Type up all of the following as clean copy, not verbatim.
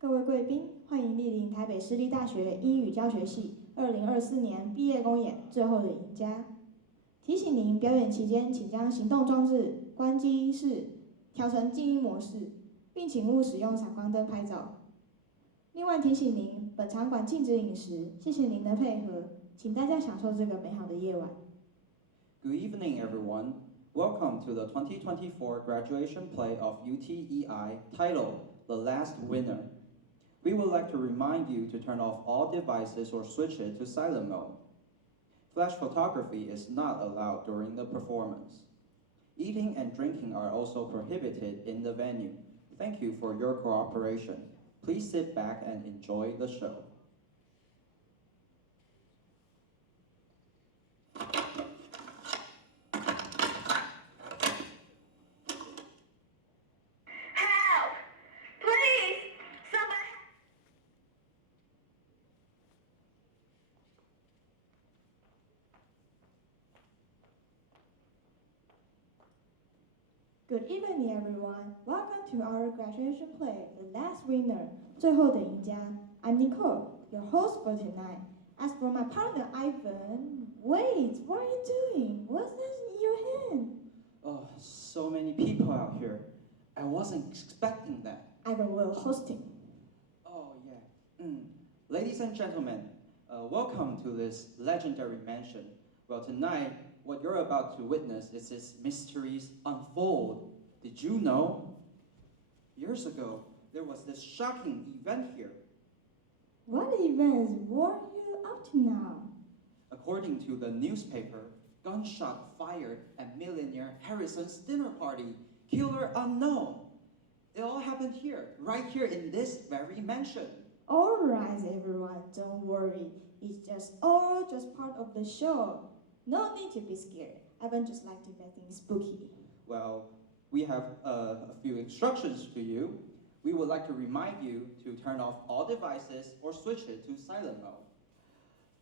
各位贵宾，欢迎莅临台北市立大学英语教学系2024年毕业公演最后的赢家。提醒您，表演期间请将行动装置关机式调成静音模式，并请勿使用闪光灯拍照。另外提醒您，本场馆禁止饮食，谢谢您的配合，请大家享受这个美好的夜晚。Good evening, everyone. Welcome to the 2024 graduation play of UTEI titled The Last Winner. We would like to remind you to turn off all devices or switch it to silent mode. Flash photography is not allowed during the performance. Eating and drinking are also prohibited in the venue. Thank you for your cooperation. Please sit back and enjoy the show. Good evening, everyone. Welcome to our graduation play, The Last Winner, 最后的赢家. I'm Nicole, your host for tonight. As for my partner, Ivan, wait, what are you doing? What's that in your hand? Oh, so many people out here. I wasn't expecting that. Ivan will hosting. Oh, yeah. Ladies and gentlemen, welcome to this legendary mansion. Well, tonight, what you're about to witness is its mysteries unfold. Did you know? Years ago, there was this shocking event here. What events? What are you up to now? According to the newspaper, gunshot fired at millionaire Harrison's dinner party. Killer unknown. It all happened here, right here in this very mansion. All right, everyone, don't worry. It's all just part of the show. No need to be scared. Ivan just like to make things spooky. Well, we have a few instructions to you. We would like to remind you to turn off all devices or switch it to silent mode.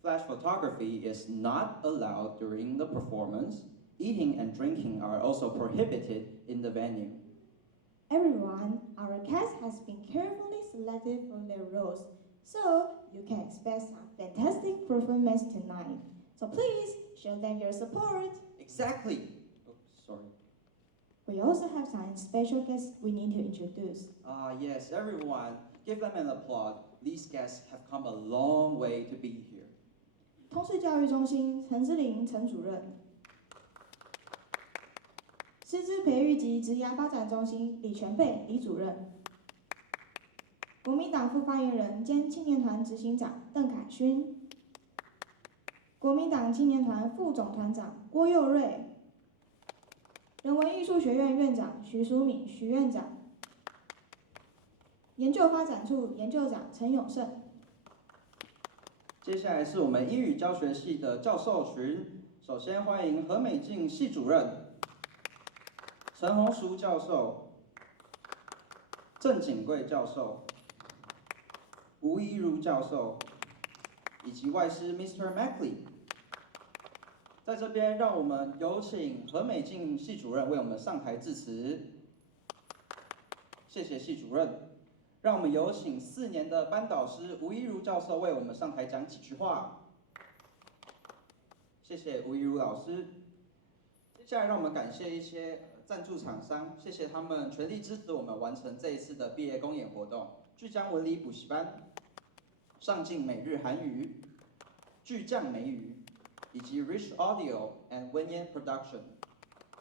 Flash photography is not allowed during the performance. Eating and drinking are also prohibited in the venue. Everyone, our cast has been carefully selected for their roles, so you can expect some fantastic performance tonight. So please, show them your support. Exactly. Oh, sorry. We also have some special guests we need to introduce. Yes, everyone. Give them an applaud. These guests have come a long way to be here. 通识教育中心陈之琳陈主任，师资培育及职涯发展中心李全贝李主任，国民党副发言人兼青年团执行长邓凯勋。国民党青年团副总团长郭佑瑞，人文艺术学院院长徐淑敏徐院长，研究发展处研究长陈永胜。接下来是我们英语教学系的教授群，首先欢迎何美静系主任、陈宏淑教授、郑景贵教授、吴一如教授，以及外师 Mr. Mackley。在这边，让我们有请何美静系主任为我们上台致辞。谢谢系主任。让我们有请4年的班导师吴一如教授为我们上台讲几句话。谢谢吴一如老师。接下来，让我们感谢一些赞助厂商，谢谢他们全力支持我们完成这一次的毕业公演活动。巨江文理补习班、上进每日韩语、巨匠美语。以及 Rich Audio and Wenyan Production.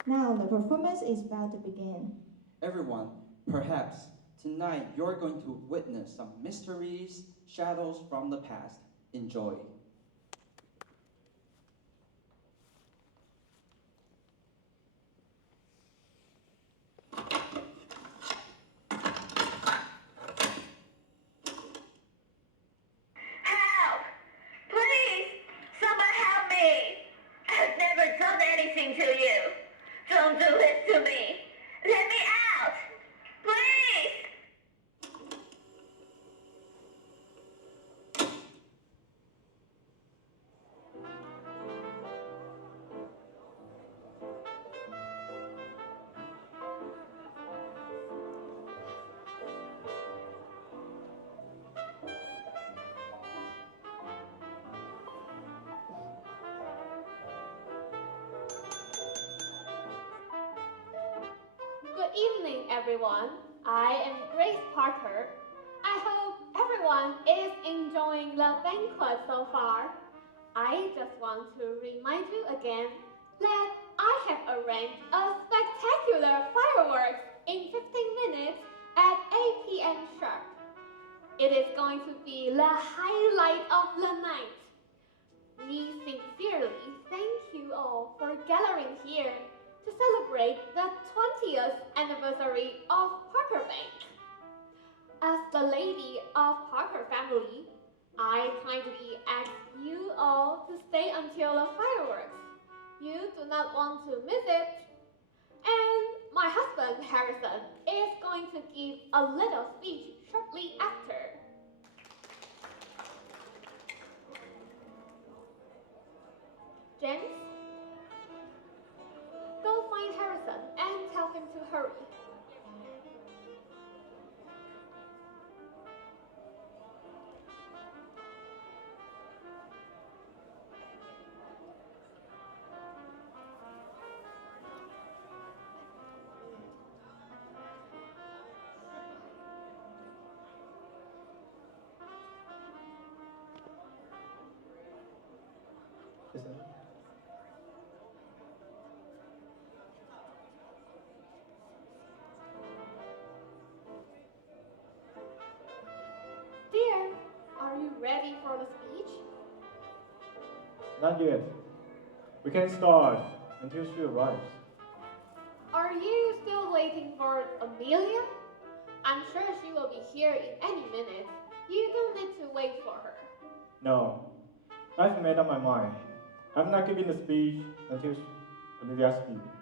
Now the performance is about to begin. Everyone, perhaps tonight you're going to witness some mysteries, shadows from the past. Enjoy. To you. Don't do this to me. Let me out. Please. evening, everyone. I am Grace Parker. I hope everyone is enjoying the banquet so far. I just want to remind you again that I have arranged a spectacular fireworks in 15 minutes at 8 p.m. sharp. It is going to be the highlight of the night. We sincerely thank you all for gathering here to celebrate the 20th anniversary of Parker Bank. As the lady of Parker family, I kindly ask you all to stay until the fireworks. You do not want to miss it. And my husband, Harrison, is going to give a little speech shortly after. James, go find Harrison and tell him to hurry. Dear, are you ready for the speech? Not yet. We can start until she arrives. Are you still waiting for Amelia? I'm sure she will be here in any minute. You don't need to wait for her. No, I've made up my mind. I'm not giving the speech until Amelia speaks.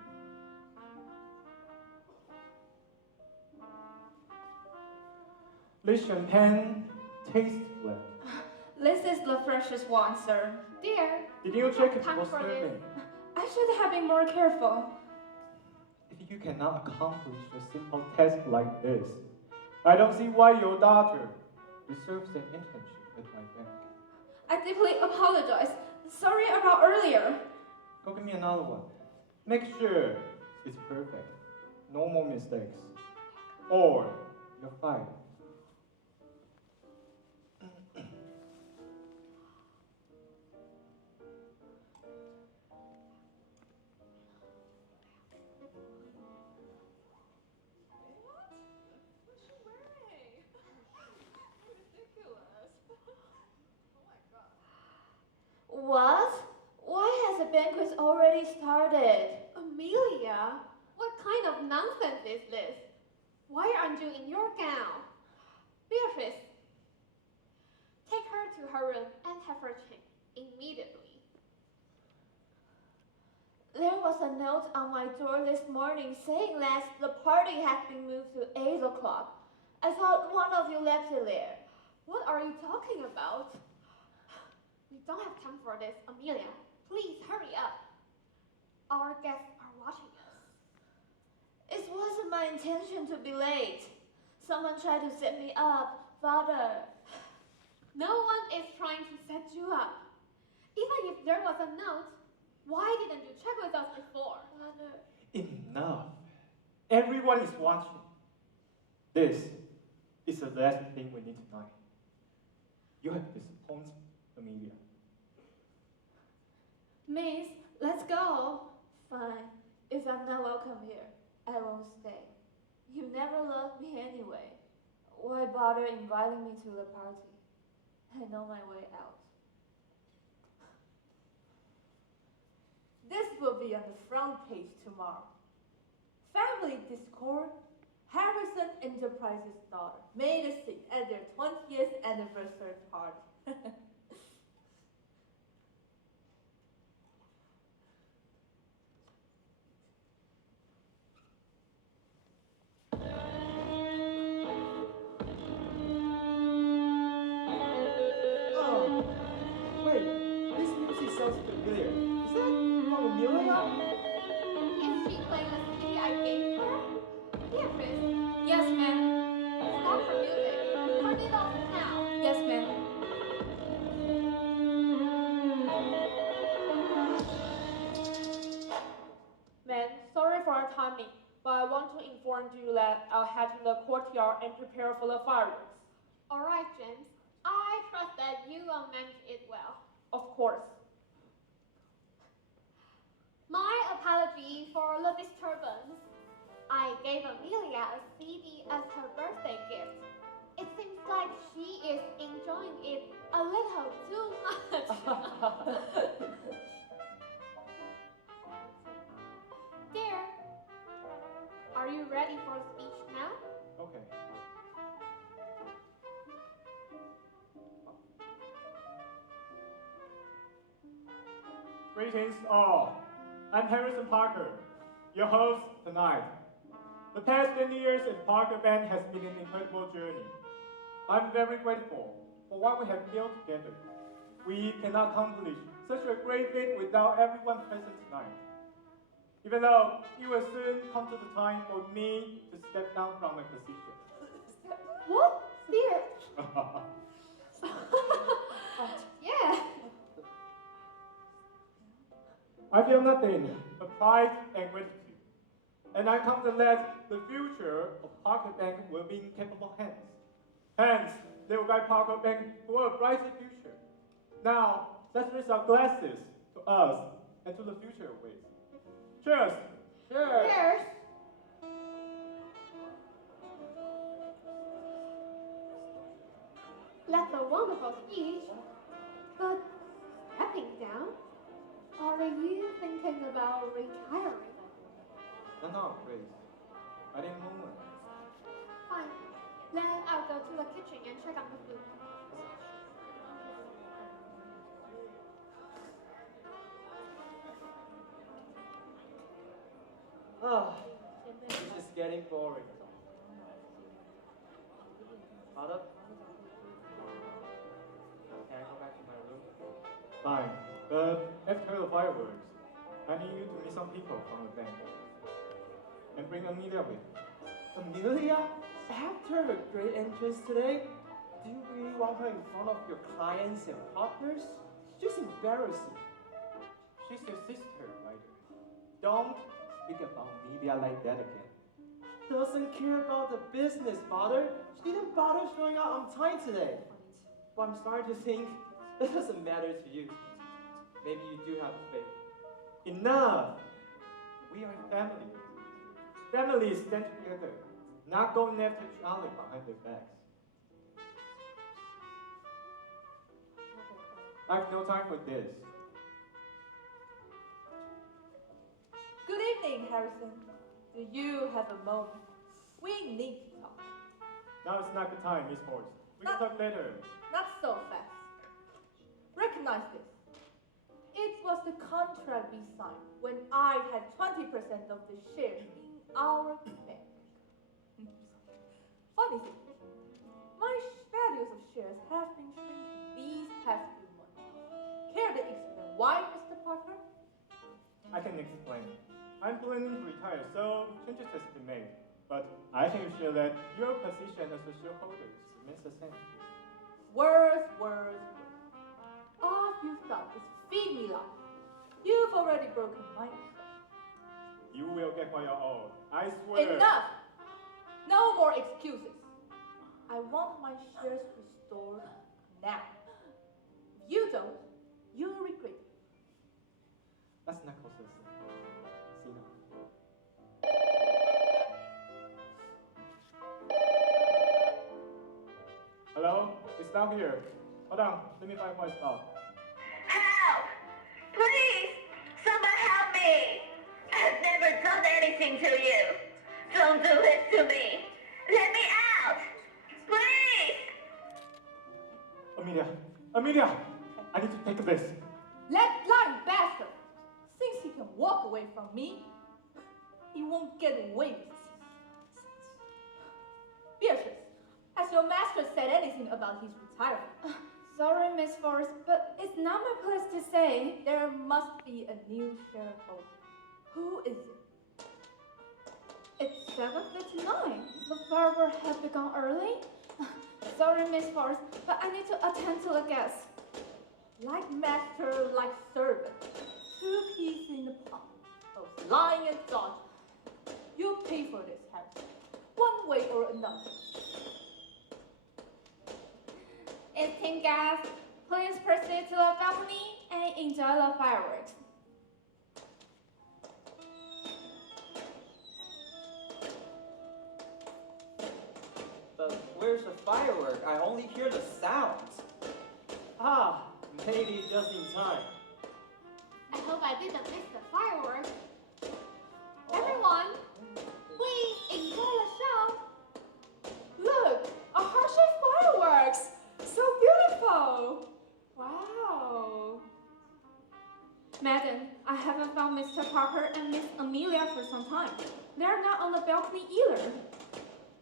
This champagne tastes well. This is the freshest one, sir. Dear, Did you check it time was for this. serving? I should have been more careful. If you cannot accomplish a simple task like this, I don't see why your daughter deserves an internship at my bank. I deeply apologize. Sorry about earlier. Go give me another one. Make sure it's perfect. No more mistakes. Or you're fired. What? Why has the banquet already started? Amelia, what kind of nonsense is this? Why aren't you in your gown? Beatrice, take her to her room and have her changed immediately. There was a note on my door this morning saying that the party has been moved to 8 o'clock. I thought one of you left it there. What are you talking about? We don't have time for this, Amelia. Please hurry up. Our guests are watching us. It wasn't my intention to be late. Someone tried to set me up, Father. No one is trying to set you up. Even if there was a note, why didn't you check with us before? Father. Enough. Everyone is watching. This is the last thing we need tonight. You have disappointed Amelia. Miss, let's go. Fine. If I'm not welcome here, I won't stay. You never loved me anyway. Why bother inviting me to the party? I know my way out. This will be on the front page tomorrow. Family discord. Harrison Enterprises' daughter made a scene at their 20th anniversary party. Oh, wait, this music sounds familiar. Is that from Amelia? Is she playing the CD I gave her? Beatrice, Yes, ma'am. stop her music. Turn it off now. Yes, ma'am. Man, sorry for our timing, but I want to inform that I'll head to the courtyard and prepare for the fireworks. All right, James. I trust that you will manage it well. Of course. My apology for the disturbance. I gave Amelia a CD as her birthday gift. It seems like she is enjoying it a little too much. Dear, are you ready for speech now? Okay. Greetings all. I'm Harrison Parker, your host tonight. The past 10 years at Parker Band has been an incredible journey. I'm very grateful for what we have built together. We cannot accomplish such a great feat without everyone present tonight. Even though it will soon come to the time for me to step down from my position. What? Dear. Yeah. I feel nothing but pride and gratitude. And I'm confident that the future of Parker Bank will be in capable hands. Hands that will guide Parker Bank toward a brighter future. Now, let's raise our glasses to us and to the future awaits. Cheers! Cheers! Cheers. That's a wonderful speech. But stepping down? Are you thinking about retiring? No, please. I didn't know it. Fine. Then I'll go to the kitchen and check on the food. This is getting boring. Father? Can I go back to my room? Fine. But after the fireworks, I need you to meet some people from the bank. And bring Amelia with you. Amelia? After her great entrance today, do you really want her in front of your clients and partners? She's embarrassing. She's your sister, Ryder. Don't speak about Amelia like that again. She doesn't care about the business, Father. She didn't bother showing up on time today. But I'm starting to think that doesn't matter to you. Maybe you do have a faith. Enough! We are a family. Families stand together, not going after each other behind their backs. I have no time for this. Good evening, Harrison. Do you have a moment? We need to talk. Now it's not the time, Miss Horst. We can talk later. Not so fast. Recognize this. It was the contract we signed when I had 20% of the shares in our bank. Funny thing, my values of shares have been shrinking these past few months. Care to explain why, Mr. Parker? I can explain. I'm planning to retire, so changes has been made. But I can assure that your position as a shareholder remains the same. Words, words, words. All you've done is feed me lies. You've already broken my trust. You will get what you owe. I swear. Enough! No more excuses. I want my shares restored now. If you don't, you'll regret it. That's not close. See now. Hello? It's down here. Hold on. Let me find my spot. Help! Please! Someone help me! I've never done anything to you. Don't do this to me. Let me out! Please! Amelia! Amelia! I need to take this. That lying bastard thinks he can walk away from me. He won't get away with this. Beatrice, has your master said anything about his retirement? Sorry, Miss Forrest, but it's not my place to say. There must be a new shareholder. Who is it? It's 7:59. The fireworks have begun early. Sorry, Miss Forrest, but I need to attend to the guests. Like master, like servant. Two peas in the pot. Both lying and dodging. You'll pay for this, Harrison. one way or another. Team guests, please proceed to the balcony and enjoy the fireworks. But where's the firework? I only hear the sounds. Ah, made it just in time. I hope I didn't miss the fireworks. Everyone, please enjoy the show. Look, a heart-shaped fireworks! So beautiful! Wow! Madam, I haven't found Mr. Parker and Miss Amelia for some time. They're not on the balcony either.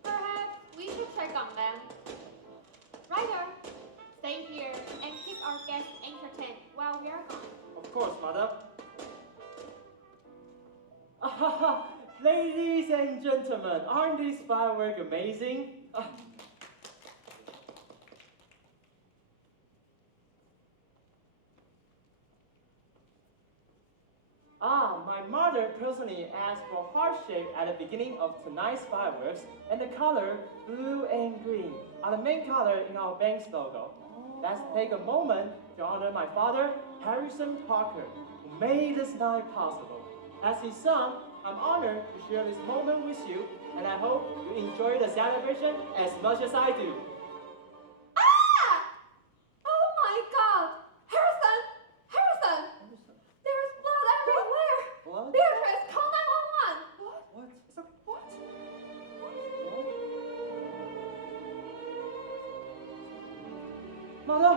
Perhaps we should check on them. Ryder, stay here and keep our guests entertained while we are gone. Of course, madam. Ladies and gentlemen, aren't these fireworks amazing? My mother personally asked for heart shape at the beginning of tonight's fireworks, and the color blue and green are the main color in our bank's logo. Let's take a moment to honor my father, Harrison Parker, who made this night possible. As his son, I'm honored to share this moment with you, and I hope you enjoy the celebration as much as I do. Oh my God! Harrison! Harrison! There's blood everywhere! Blood? Beatrice, call 911! What? What? Mother!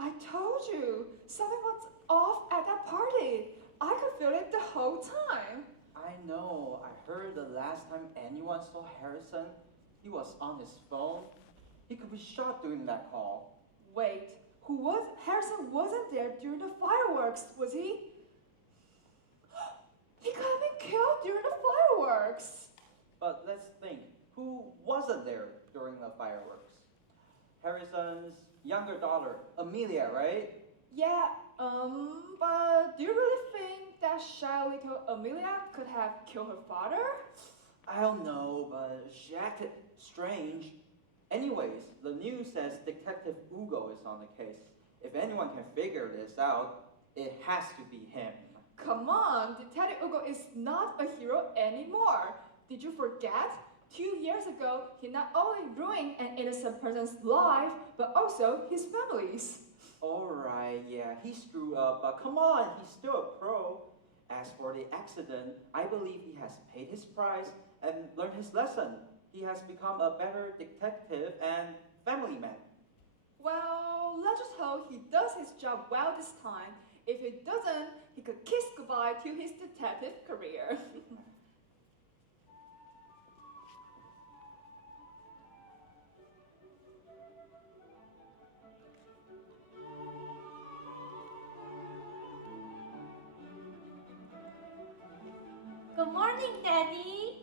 I told you, something was off at that party. I could feel it the whole time. I know. I heard the last time anyone saw Harrison, he was on his phone. He could be shot during that call. Wait, Harrison wasn't there during the fireworks, was he? He could have been killed during the fireworks. But let's think, who wasn't there during the fireworks? Harrison's younger daughter, Amelia, right? Yeah, but do you really think that shy little Amelia could have killed her father? I don't know, but she acted strange. Anyways, the news says Detective Ugo is on the case. If anyone can figure this out, it has to be him. Come on, Detective Ugo is not a hero anymore. Did you forget? 2 years ago, he not only ruined an innocent person's life, but also his family's. Alright, yeah, he screwed up, but come on, he's still a pro. As for the accident, I believe he has paid his price and learned his lesson. He has become a better detective and family man. Well, let's just hope he does his job well this time. If he doesn't, he could kiss goodbye to his detective career. Good morning, Daddy.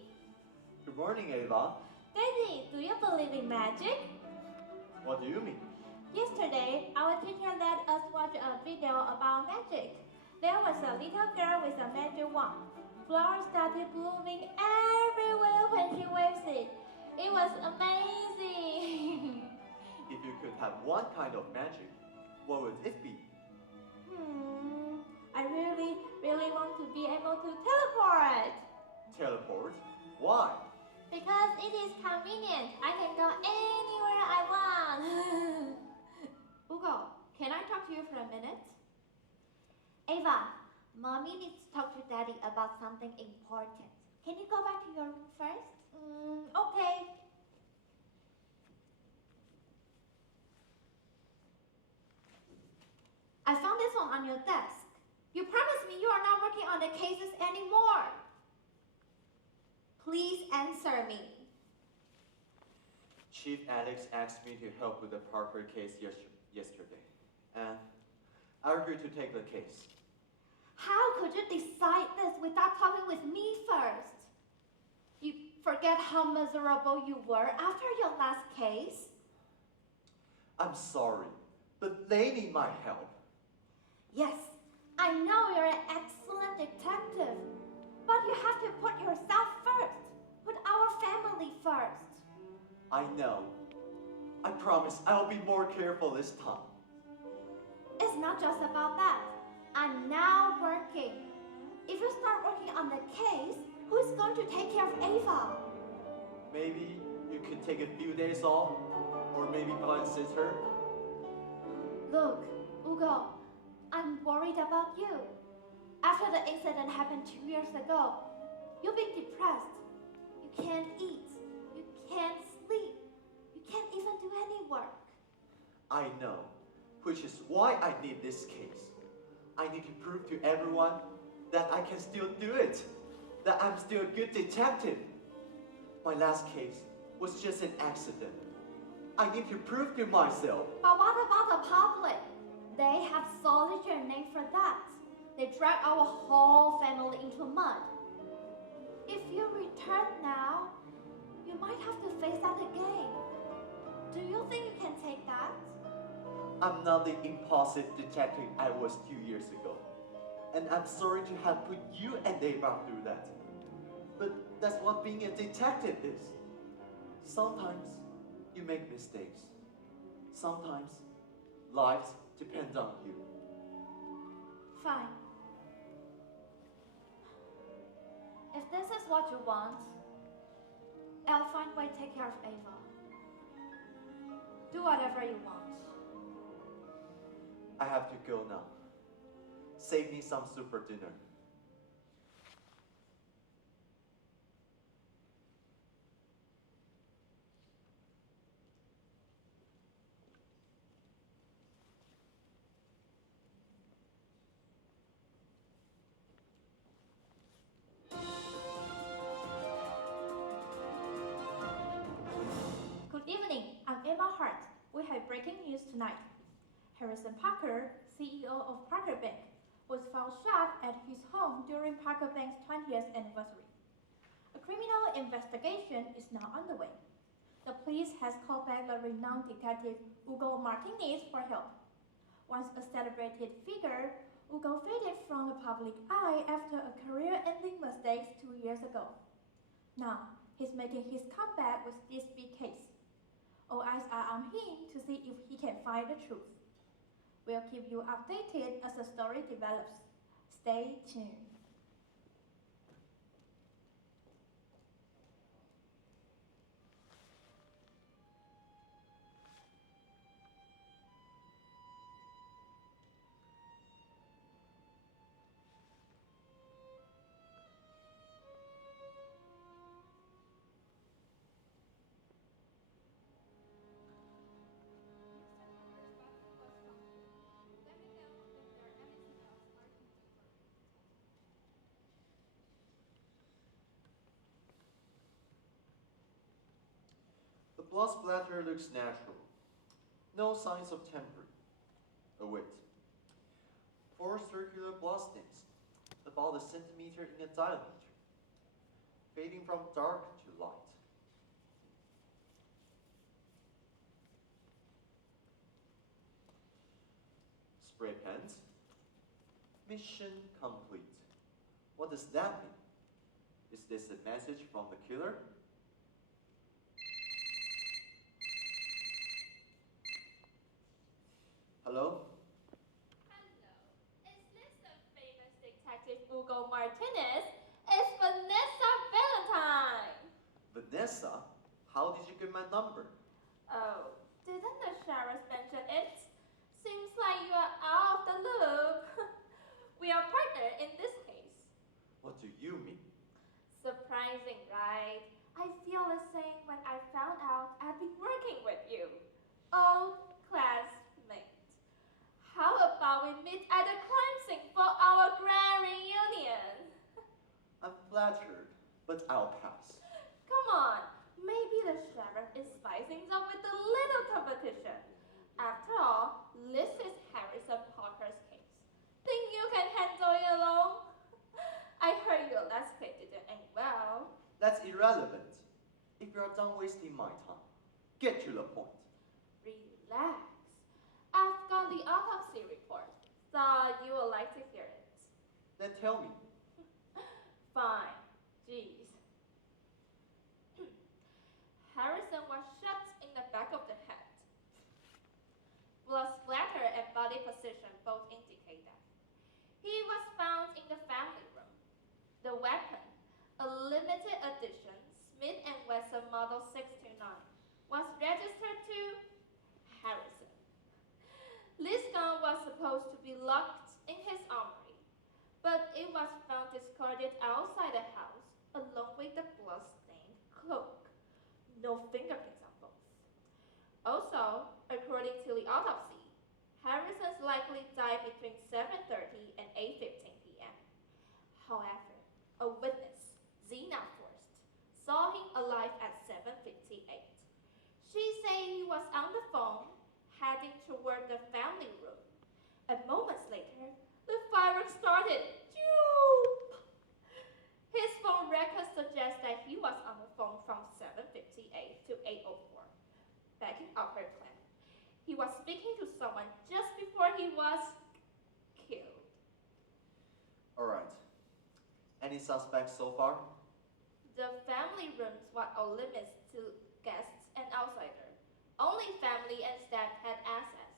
Good morning, Ava. Daddy, do you believe in magic? What do you mean? Yesterday, our teacher let us watch a video about magic. There was a little girl with a magic wand. Flowers started blooming everywhere when she waves it. It was amazing. If you could have one kind of magic, what would it be? I really want to be able to teleport. Teleport? Why? Because it is convenient. I can go anywhere I want. Ugo, can I talk to you for a minute? Ava, Mommy needs to talk to Daddy about something important. Can you go back to your room first? Okay. I found this one on your desk. You promised me you are not working on the cases anymore. Please answer me. Chief Alex asked me to help with the Parker case yesterday, and I agreed to take the case. How could you decide this without talking with me first? You forget how miserable you were after your last case? I'm sorry, but they need my help. Yes, I know you're an excellent detective, but you have to put yourself first. Put our family first. I know. I promise I'll be more careful this time. It's not just about that. I'm now working. If you start working on the case, who's going to take care of Ava? Maybe you could take a few days off, or maybe go and visit her. Look, Ugo, I'm worried about you. After the incident happened 2 years ago, you've been depressed. You can't eat. You can't sleep. You can't even do any work. I know, which is why I need this case. I need to prove to everyone that I can still do it, that I'm still a good detective. My last case was just an accident. I need to prove to myself. But what about the public? They have sullied your name for that. They dragged our whole family into mud. If you return now, you might have to face that again. Do you think you can take that? I'm not the impulsive detective I was 2 years ago. And I'm sorry to have put you and Ava through that. But that's what being a detective is. Sometimes you make mistakes. Sometimes lives depend on you. Fine. If this is what you want, I'll find a way to take care of Ava. Do whatever you want. I have to go now. Save me some soup for dinner. Good evening, I'm Emma Hart. We have breaking news tonight. Harrison Parker, CEO of Parker Bank, was found shot at his home during Parker Bank's 20th anniversary. A criminal investigation is now underway. The police has called back the renowned detective Hugo Martinez for help. Once a celebrated figure, Hugo faded from the public eye after a career-ending mistake 2 years ago. Now, he's making his comeback with this big case. All eyes are on him to see if he can find the truth. We'll keep you updated as the story develops. Stay tuned. The blood splatter looks natural. No signs of tampering. Oh wait. 4 circular blood stains, about a centimeter in diameter, fading from dark to light. Spray paint. Mission complete. What does that mean? Is this a message from the killer? Hello? Hello, is this the famous detective Hugo Martinez? It's Vanessa Valentine! Vanessa? How did you get my number? Oh, didn't the sheriff mention it? Seems like you are out of the loop. We are partners in this case. What do you mean? Surprising, right? I feel the same when I found out I've been working with you. Old classmate. How about we meet at the crime scene for our grand reunion? I'm flattered, but I'll pass. Come on, maybe the sheriff is spicing up with a little competition. After all, this is Harrison Parker's case. Think you can handle it alone? I heard your last case didn't end well. That's irrelevant. If you're done wasting my time, get to the point. Really? Relax. I've got the autopsy report. Thought you would like to hear it. Then tell me. Fine. Jeez. Harrison was shot in the back of the head. Blood splatter and body position both indicate that. He was found in the family room. The weapon, a limited edition Smith & Wesson Model 629, was registered to Harrison. This gun was supposed to be locked in his armory, but it was found discarded outside the house along with the blood-stained cloak. No fingerprints on both. Also, according to the autopsy, Harrison's likely died between 7:30 and 8:15 p.m. However, a witness, Zena Forst, saw him alive at 7:58. She said he was on the phone, heading toward the family room. And moments later, the fireworks started. His phone records suggest that he was on the phone from 7:58 to 8:04, backing up her plan. He was speaking to someone just before he was killed. All right. Any suspects so far? The family rooms were all limits to guests and outsiders. Only family and staff had access.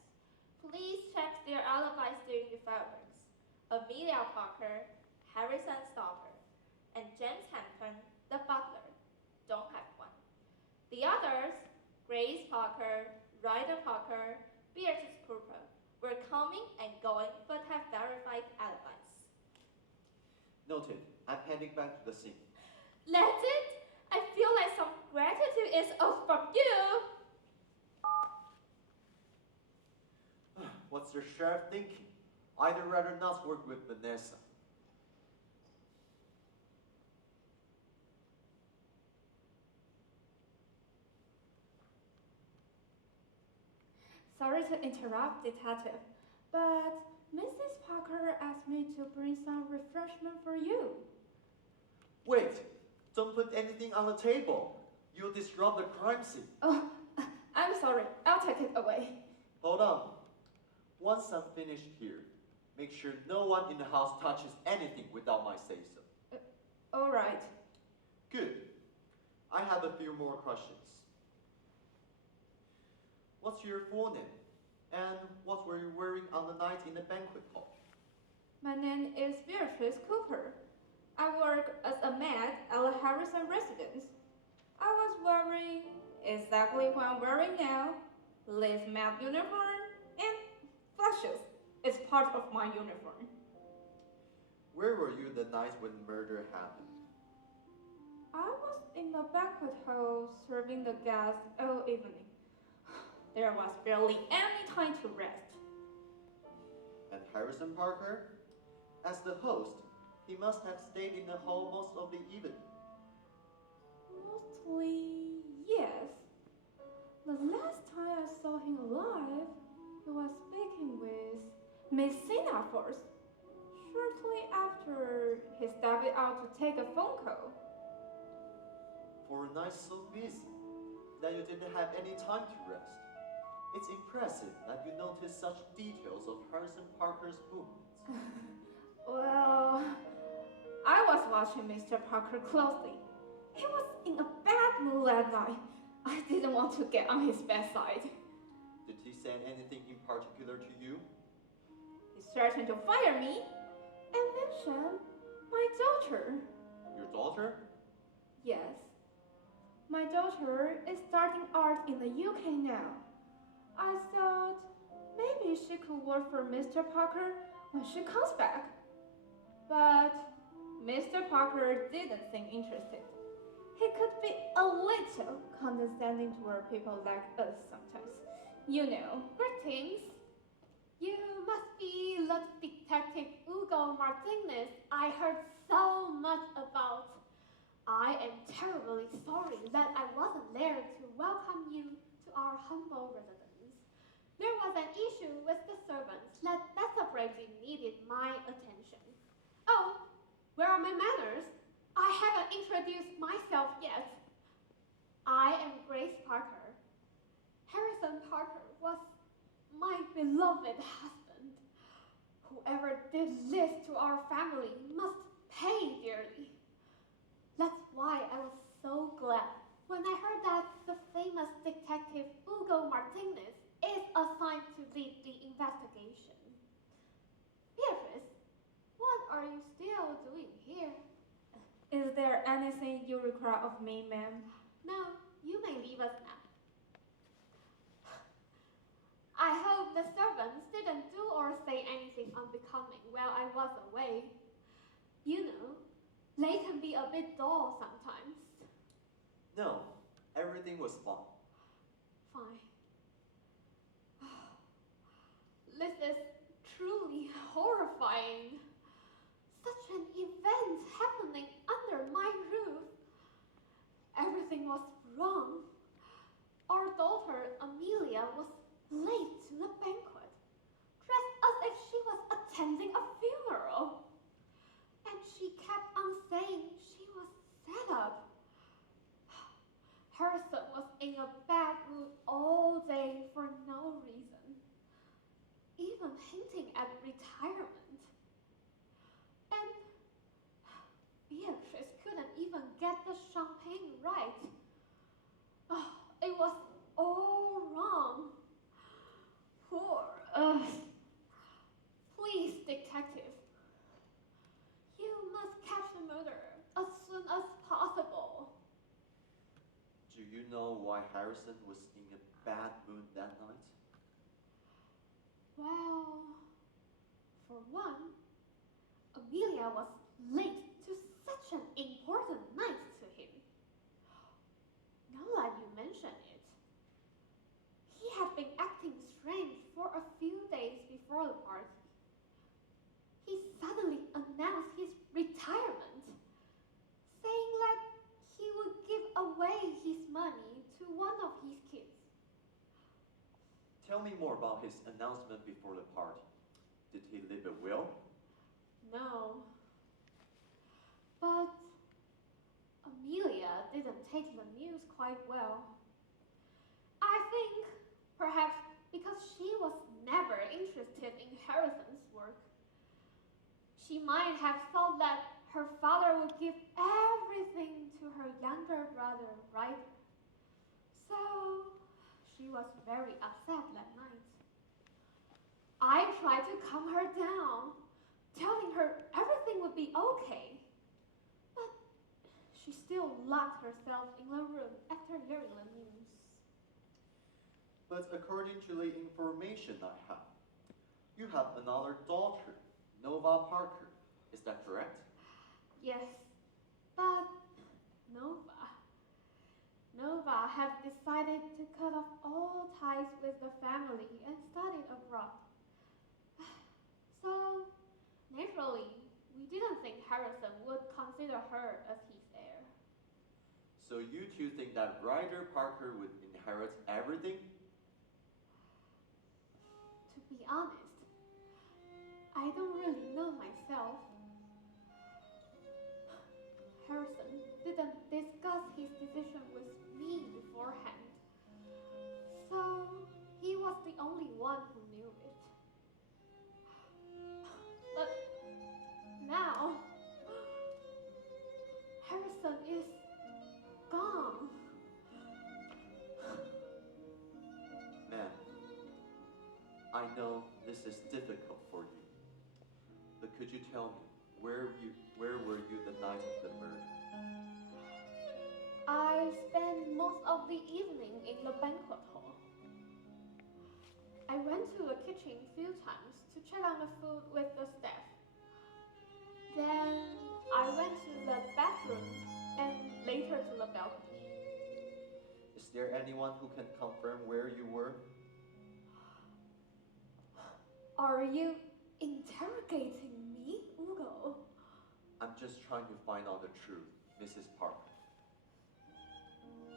Police checked their alibis during the fireworks. Amelia Parker, Harrison's daughter, and James Hampton, the butler, don't have one. The others, Grace Parker, Ryder Parker, Beatrice Cooper, were coming and going but have verified alibis. Noted. I'm heading back to the scene. That's it? I feel like some gratitude is owed from you. What's the sheriff thinking? I'd rather not work with Vanessa. Sorry to interrupt, Detective, but Mrs. Parker asked me to bring some refreshment for you. Wait! Don't put anything on the table. You'll disrupt the crime scene. Oh, I'm sorry. I'll take it away. Hold on. Once I'm finished here, make sure no one in the house touches anything without my say-so. All right. Good. I have a few more questions. What's your full name? And what were you wearing on the night in the banquet hall? My name is Beatrice Cooper. I work as a maid at the Harrison residence. I was wearing exactly what I'm wearing now. This maid uniform and flashes. It's part of my uniform. Where were you the night when murder happened? I was in the banquet hall serving the guests all evening. There was barely any time to rest. And Harrison Parker? As the host, he must have stayed in the hall most of the evening. Mostly, yes. The last time I saw him alive, he was speaking with Miss Zena Forst, shortly after he stepped out to take a phone call. For a night so busy that you didn't have any time to rest. It's impressive that you noticed such details of Harrison Parker's movements. Well, I was watching Mr. Parker closely. He was in a bad mood that night. I didn't want to get on his bad side. Did he say anything in particular to you? He threatened to fire me and mentioned my daughter. Your daughter? Yes. My daughter is starting art in the UK now. I thought maybe she could work for Mr. Parker when she comes back. But Mr. Parker didn't seem interested. He could be a little condescending toward people like us sometimes. You know. Greetings. You must be the Detective Hugo Martinez I heard so much about. I am terribly sorry that I wasn't there to welcome you to our humble residence. There was an issue with the servants that desperately needed my attention. Oh, where are my manners? I haven't introduced myself yet. I am Grace Parker. Harrison Parker was my beloved husband. Whoever did this to our family must pay dearly. That's why I was so glad when I heard that the famous detective Hugo Martinez is assigned to lead the investigation. Beatrice, what are you still doing here? Is there anything you require of me, ma'am? No, you may leave us now. I hope the servants didn't do or say anything unbecoming while I was away. You know, they can be a bit dull sometimes. No, everything was fine. Fine. This is truly horrifying. Such an event happening under my roof. Everything was wrong. Our daughter, Amelia, was late to the banquet, dressed as if she was attending a funeral. And she kept on saying she was set up. Harrison was in a bad mood all day for no reason, even hinting at retirement. And Beatrice couldn't even get the champagne right. Oh, it was all wrong. Poor us. Please, detective, you must catch the murderer as soon as possible. Do you know why Harrison was in a bad mood that night? Well, for one, Amelia was late to such an important night to him. Now that you mention it, he had been acting strange for a few days before the party. He suddenly announced his retirement, saying that he would give away his money to one of his kids. Tell me more about his announcement before the party. Did he leave a will? No. But Amelia didn't take the news quite well. I think perhaps because she was never interested in Harrison's work. She might have thought that her father would give everything to her younger brother, Ryder. So she was very upset that night. I tried to calm her down, telling her everything would be okay. But she still locked herself in the room after hearing the news. But according to the information I have, you have another daughter, Nova Parker. Is that correct? Yes, but Nova had decided to cut off all ties with the family and studied abroad. So, naturally, we didn't think Harrison would consider her as his heir. So you two think that Ryder Parker would inherit everything? To be honest, I don't really know myself. Harrison didn't discuss his decision with me beforehand, so he was the only one who knew it. But now, Harrison is gone. Ma'am, I know this is difficult for you, but could you tell me where were you the night of the murder? I spent most of the evening in the banquet hall. I went to the kitchen a few times to check on the food with the staff. Then I went to the bathroom and later to the balcony. Is there anyone who can confirm where you were? Are you interrogating me, Hugo? I'm just trying to find out the truth, Mrs. Parker.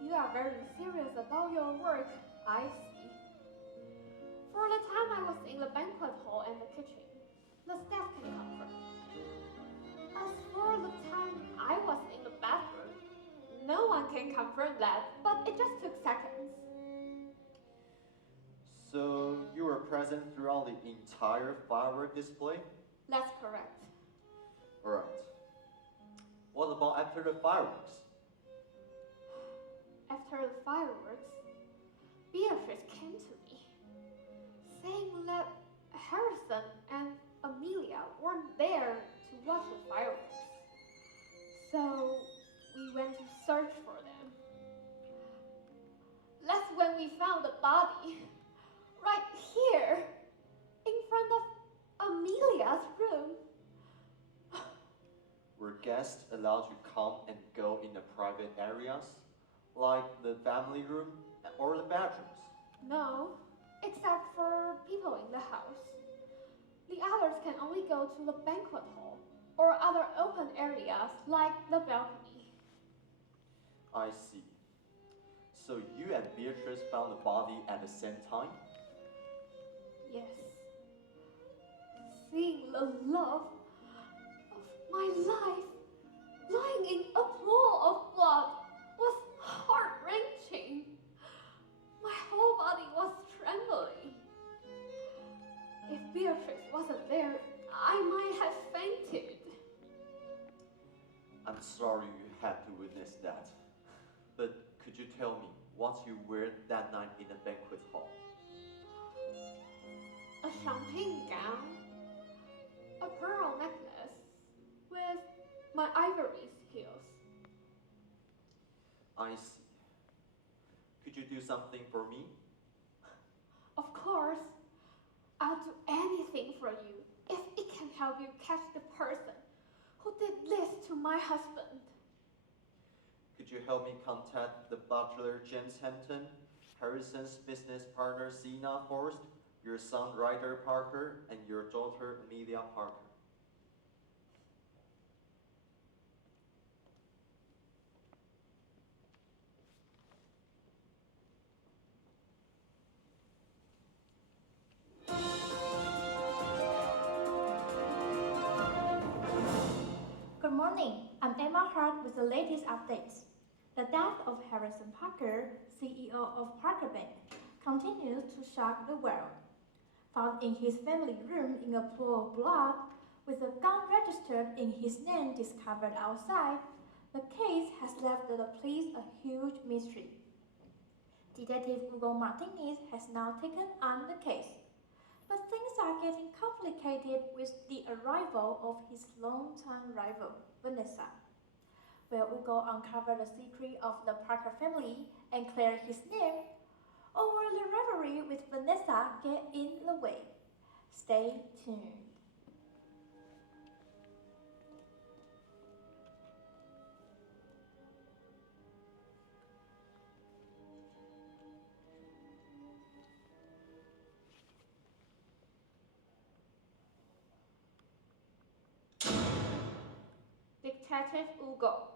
You are very serious about your work, I see. For the time I was in the banquet hall and the kitchen, the staff can confirm. As for the time I was in the bathroom, no one can confirm that, but it just took seconds. So you were present throughout the entire firework display? That's correct. Alright. What about after the fireworks? After the fireworks, Beatrice came to me, saying that Harrison and Amelia weren't there to watch the fireworks. So we went to search for them. That's when we found the body, right here, in front of Amelia's room. Were guests allowed to come and go in the private areas, like the family room or the bedrooms? No, except for people in the house. The others can only go to the banquet hall or other open areas like the balcony. I see. So you and Beatrice found the body at the same time? Yes. Seeing the love of my life lying in a pool of blood was heart-wrenching. My whole body was trembling. If Beatrix wasn't there, I might have fainted. I'm sorry you had to witness that. But could you tell me what you wore that night in the banquet hall? A champagne gown, a pearl necklace with my ivory heels. I see. Could you do something for me? Of course, I'll do anything for you if it can help you catch the person who did this to my husband. Could you help me contact the butler James Hampton, Harrison's business partner Sina Forrest, your son Ryder Parker, and your daughter Amelia Parker? Good morning, I'm Emma Hart with the latest updates. The death of Harrison Parker, CEO of Parker Bank, continues to shock the world. Found in his family room in a pool of blood, with a gun registered in his name discovered outside, the case has left the police a huge mystery. Detective Hugo Martinez has now taken on the case, but things are getting complicated with the arrival of his longtime rival, Vanessa. Will Hugo uncover the secret of the Parker family and clear his name? Or will the rivalry with Vanessa get in the way? Stay tuned. Detective Hugo.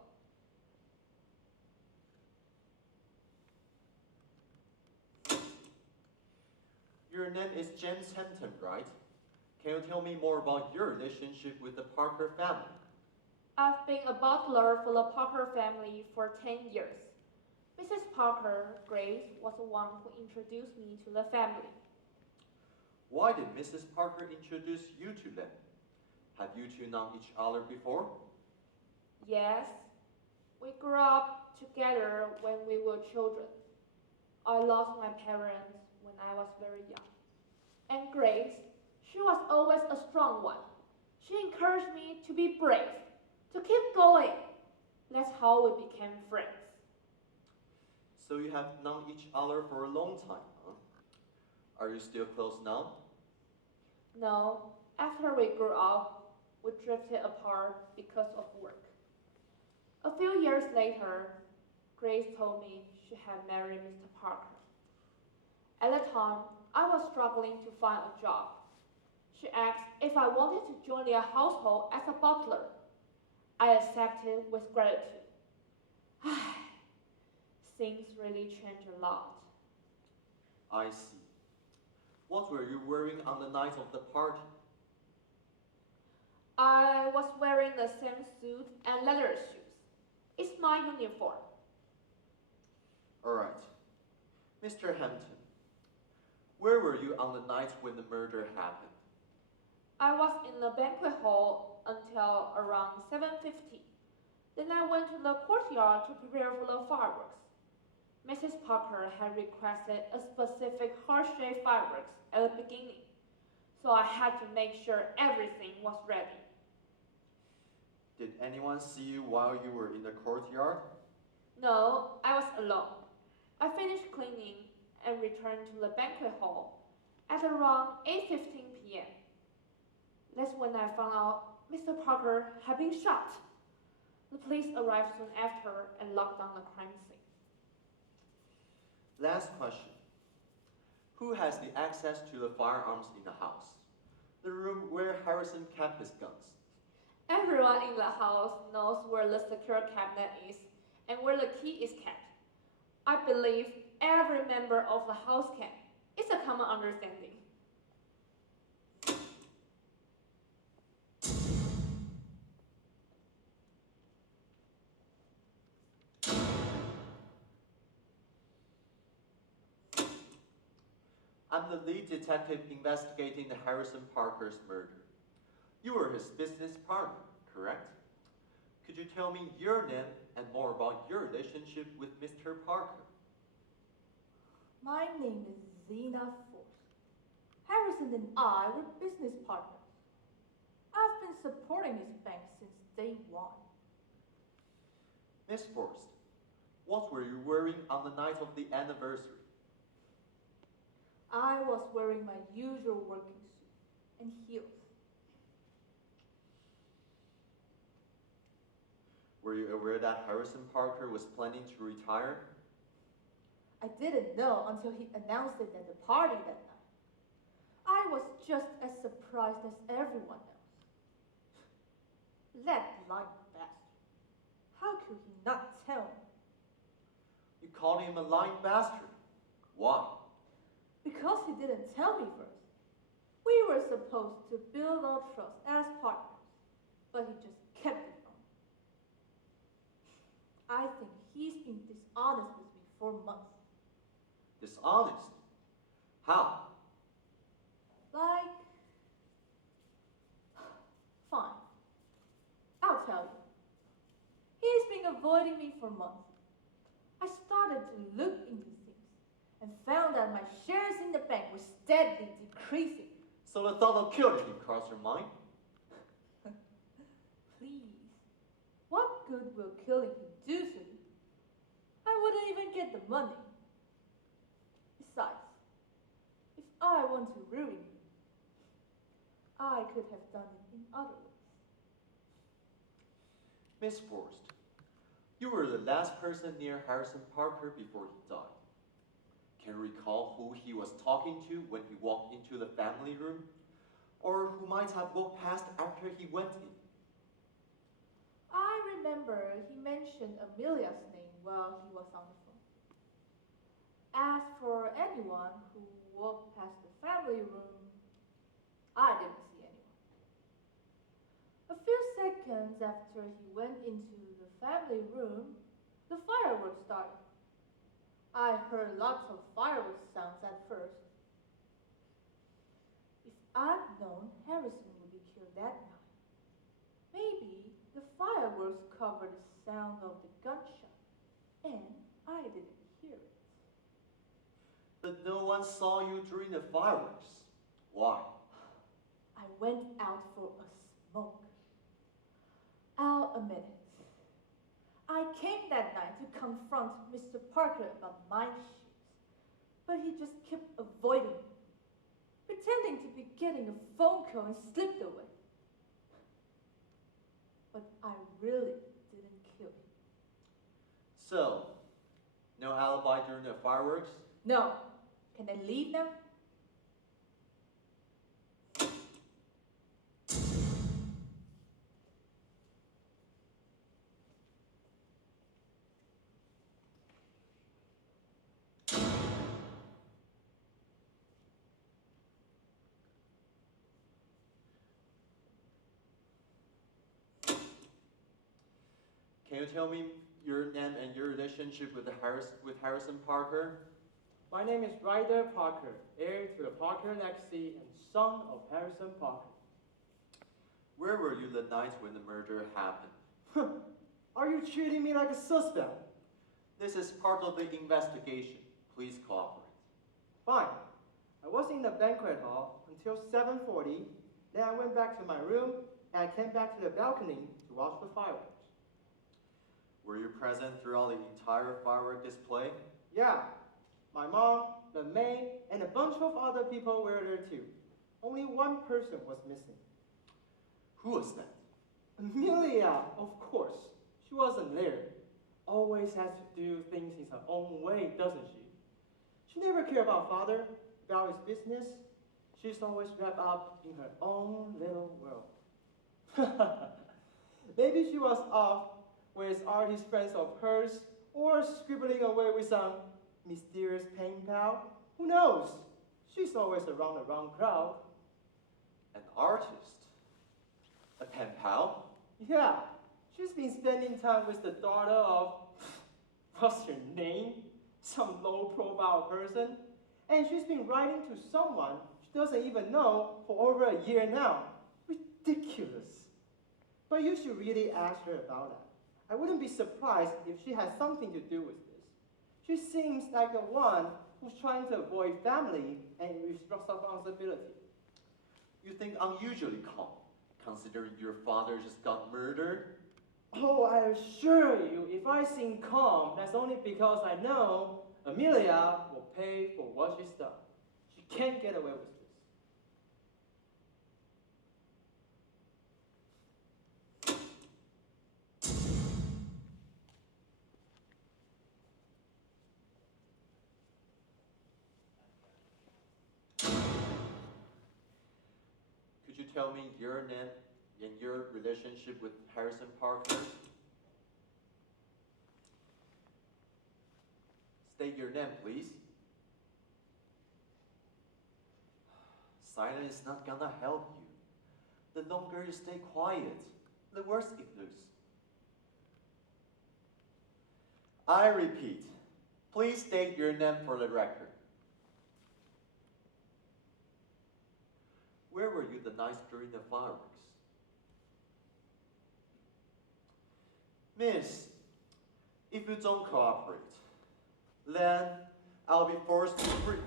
Your name is James Hampton, right? Can you tell me more about your relationship with the Parker family? I've been a butler for the Parker family for 10 years. Mrs. Parker, Grace, was the one who introduced me to the family. Why did Mrs. Parker introduce you to them? Have you two known each other before? Yes, we grew up together when we were children. I lost my parents when I was very young. And Grace, she was always a strong one. She encouraged me to be brave, to keep going. That's how we became friends. So you have known each other for a long time, huh? Are you still close now? No, after we grew up, we drifted apart because of work. A few years later, Grace told me she had married Mr. Parker. At the time, I was struggling to find a job. She asked if I wanted to join their household as a butler. I accepted with gratitude. Things really changed a lot. I see. What were you wearing on the night of the party? I was wearing the same suit and leather shoes. It's my uniform. All right. Mr. Hampton, Where were you on the night when the murder happened? I was in the banquet hall until around 7:50. Then I went to the courtyard to prepare for the fireworks. Mrs. Parker had requested a specific heart-shaped fireworks at the beginning, so I had to make sure everything was ready. Did anyone see you while you were in the courtyard? No, I was alone. I finished cleaning and returned to the banquet hall at around 8:15 p.m. That's when I found out Mr. Parker had been shot. The police arrived soon after and locked down the crime scene. Last question. Who has the access to the firearms in the house? The room where Harrison kept his guns. Everyone in the house knows where the secure cabinet is and where the key is kept. I believe every member of the house can. It's a common understanding. I'm the lead detective investigating the Harrison Parker's murder. You were his business partner, correct? Could you tell me your name and more about your relationship with Mr. Parker? My name is Zena Force. Harrison and I were business partners. I've been supporting his bank since day one. Miss Forrest, what were you wearing on the night of the anniversary? I was wearing my usual working suit and heels. Were you aware that Harrison Parker was planning to retire? I didn't know until he announced it at the party that night. I was just as surprised as everyone else. That lying bastard. How could he not tell me? You called him a lying bastard. Why? Because he didn't tell me first. We were supposed to build our trust as partners, but he just kept it from me. I think he's been dishonest with me for months. Dishonest? How? Like, fine. I'll tell you. He's been avoiding me for months. I started to look into things and found that my shares in the bank were steadily decreasing. So the thought of killing him crossed your mind? Please. What good will killing him do to me? I wouldn't even get the money. Besides, if I want to ruin him, I could have done it in other ways. Miss Forrest, you were the last person near Harrison Parker before he died. Can you recall who he was talking to when he walked into the family room? Or who might have walked past after he went in? I remember he mentioned Amelia's name while he was on the phone. As for anyone who walked past the family room, I didn't see anyone. A few seconds after he went into the family room, the fireworks started. I heard lots of fireworks sounds at first. If I'd known Harrison would be killed that night, maybe the fireworks covered the sound of the gunshot, and I didn't hear it. But no one saw you during the fireworks. Why? I went out for a smoke. I'll admit it. I came that night to confront Mr. Parker about my shares, but he just kept avoiding me, pretending to be getting a phone call and slipped away. But I really didn't kill him. So, no alibi during the fireworks? No. Can I leave now? Can you tell me your name and your relationship with Harrison Parker? My name is Ryder Parker, heir to the Parker legacy and son of Harrison Parker. Where were you the night when the murder happened? Are you treating me like a suspect? This is part of the investigation. Please cooperate. Fine. I was in the banquet hall until 7:40. Then I went back to my room and I came back to the balcony to watch the fireworks. Were you present throughout the entire firework display? Yeah. My mom, the maid, and a bunch of other people were there too. Only one person was missing. Who was that? Amelia, of course. She wasn't there. Always has to do things in her own way, doesn't she? She never cared about father, about his business. She's always wrapped up in her own little world. Maybe she was off with artist friends of hers, or scribbling away with some mysterious pen pal. Who knows? She's always around the wrong crowd. An artist? A pen pal? Yeah, she's been spending time with the daughter of, what's her name? Some low-profile person. And she's been writing to someone she doesn't even know for over a year now. Ridiculous. But you should really ask her about that. I wouldn't be surprised if she has something to do with this. She seems like the one who's trying to avoid family and responsibility. You think unusually calm, considering your father just got murdered? Oh, I assure you, if I seem calm, that's only because I know Amelia will pay for what she's done. She can't get away with this. Could you tell me your name and your relationship with Harrison Parker? State your name, please. Silence is not gonna help you. The longer you stay quiet, the worse it looks. I repeat, please state your name for the record. Where were you the night during the fireworks? Miss, if you don't cooperate, then I'll be forced to free.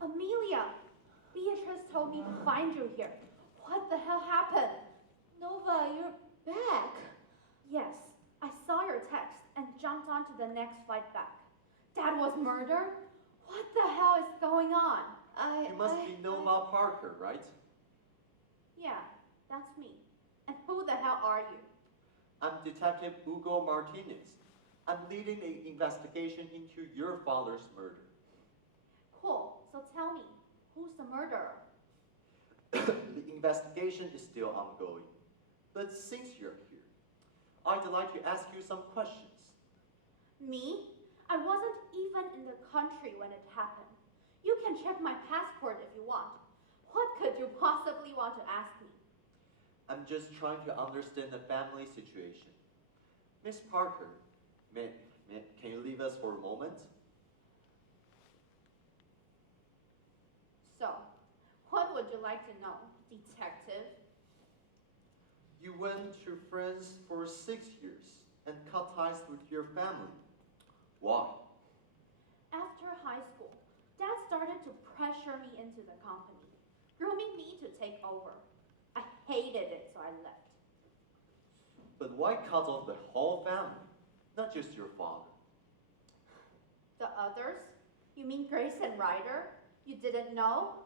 Amelia, Beatrice told me to find you here. What the hell happened? Nova, you're back. Yes, I saw your text and jumped onto the next flight back. Dad was murdered? What the hell is going on? You must be Nova Parker, right? Yeah, that's me. And who the hell are you? I'm Detective Hugo Martinez. I'm leading an investigation into your father's murder. Cool, so tell me, who's the murderer? The investigation is still ongoing. But since you're here, I'd like to ask you some questions. Me? I wasn't even in the country when it happened. You can check my passport if you want. What could you possibly want to ask me? I'm just trying to understand the family situation. Miss Parker, can you leave us for a moment? So, what would you like to know, detective? You went to France for 6 years and cut ties with your family. Why? After high school, Dad started to pressure me into the company, grooming me to take over. I hated it, so I left. But why cut off the whole family, not just your father? The others? You mean Grace and Ryder? You didn't know?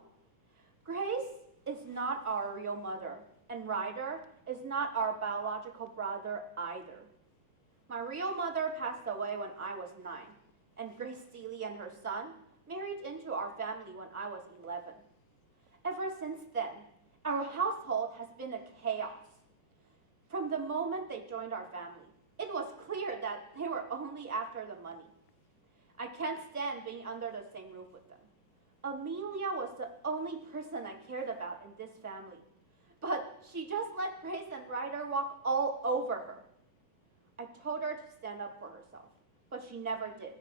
Grace is not our real mother, and Ryder is not our biological brother either. My real mother passed away when I was 9, and Grace Steely and her son married into our family when I was 11. Ever since then, our household has been a chaos. From the moment they joined our family, it was clear that they were only after the money. I can't stand being under the same roof with them. Amelia was the only person I cared about in this family, but she just let Grace and Ryder walk all over her. I told her to stand up for herself, but she never did.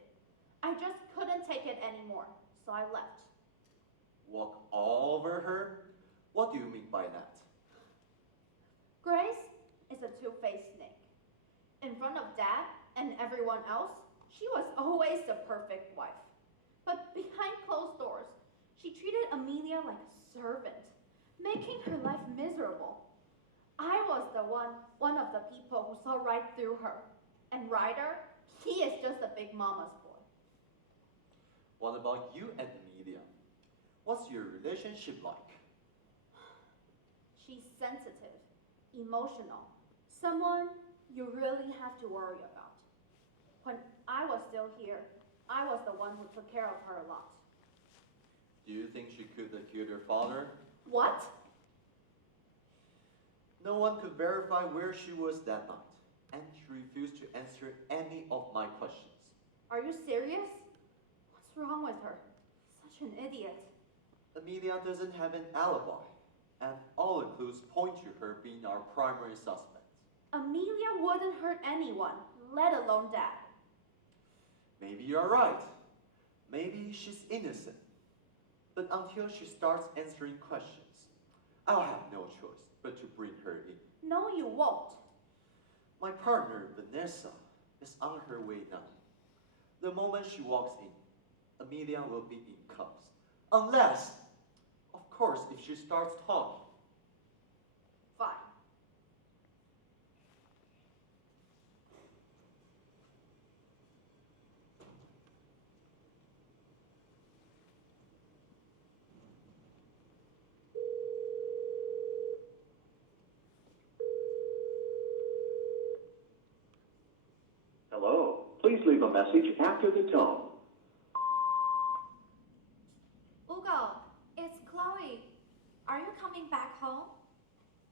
I just couldn't take it anymore, so I left. Walk all over her? What do you mean by that? Grace is a two-faced snake. In front of Dad and everyone else, she was always the perfect wife. But behind closed doors, she treated Amelia like a servant, making her life miserable. I was one of the people who saw right through her. And Ryder, he is just a big mama's boy. What about you and Amelia? What's your relationship like? She's sensitive, emotional, someone you really have to worry about. When I was still here, I was the one who took care of her a lot. Do you think she could have killed her father? What? No one could verify where she was that night, and she refused to answer any of my questions. Are you serious? What's wrong with her? Such an idiot. Amelia doesn't have an alibi, and all the clues point to her being our primary suspect. Amelia wouldn't hurt anyone, let alone Dad. Maybe you're right. Maybe she's innocent. But until she starts answering questions, I'll have no choice but to bring her in. No, you won't. My partner, Vanessa, is on her way now. The moment she walks in, Amelia will be in cuffs. Unless, of course, if she starts talking. Fine. Hello. Please leave a message after the tone. Ugo, it's Chloe. Are you coming back home?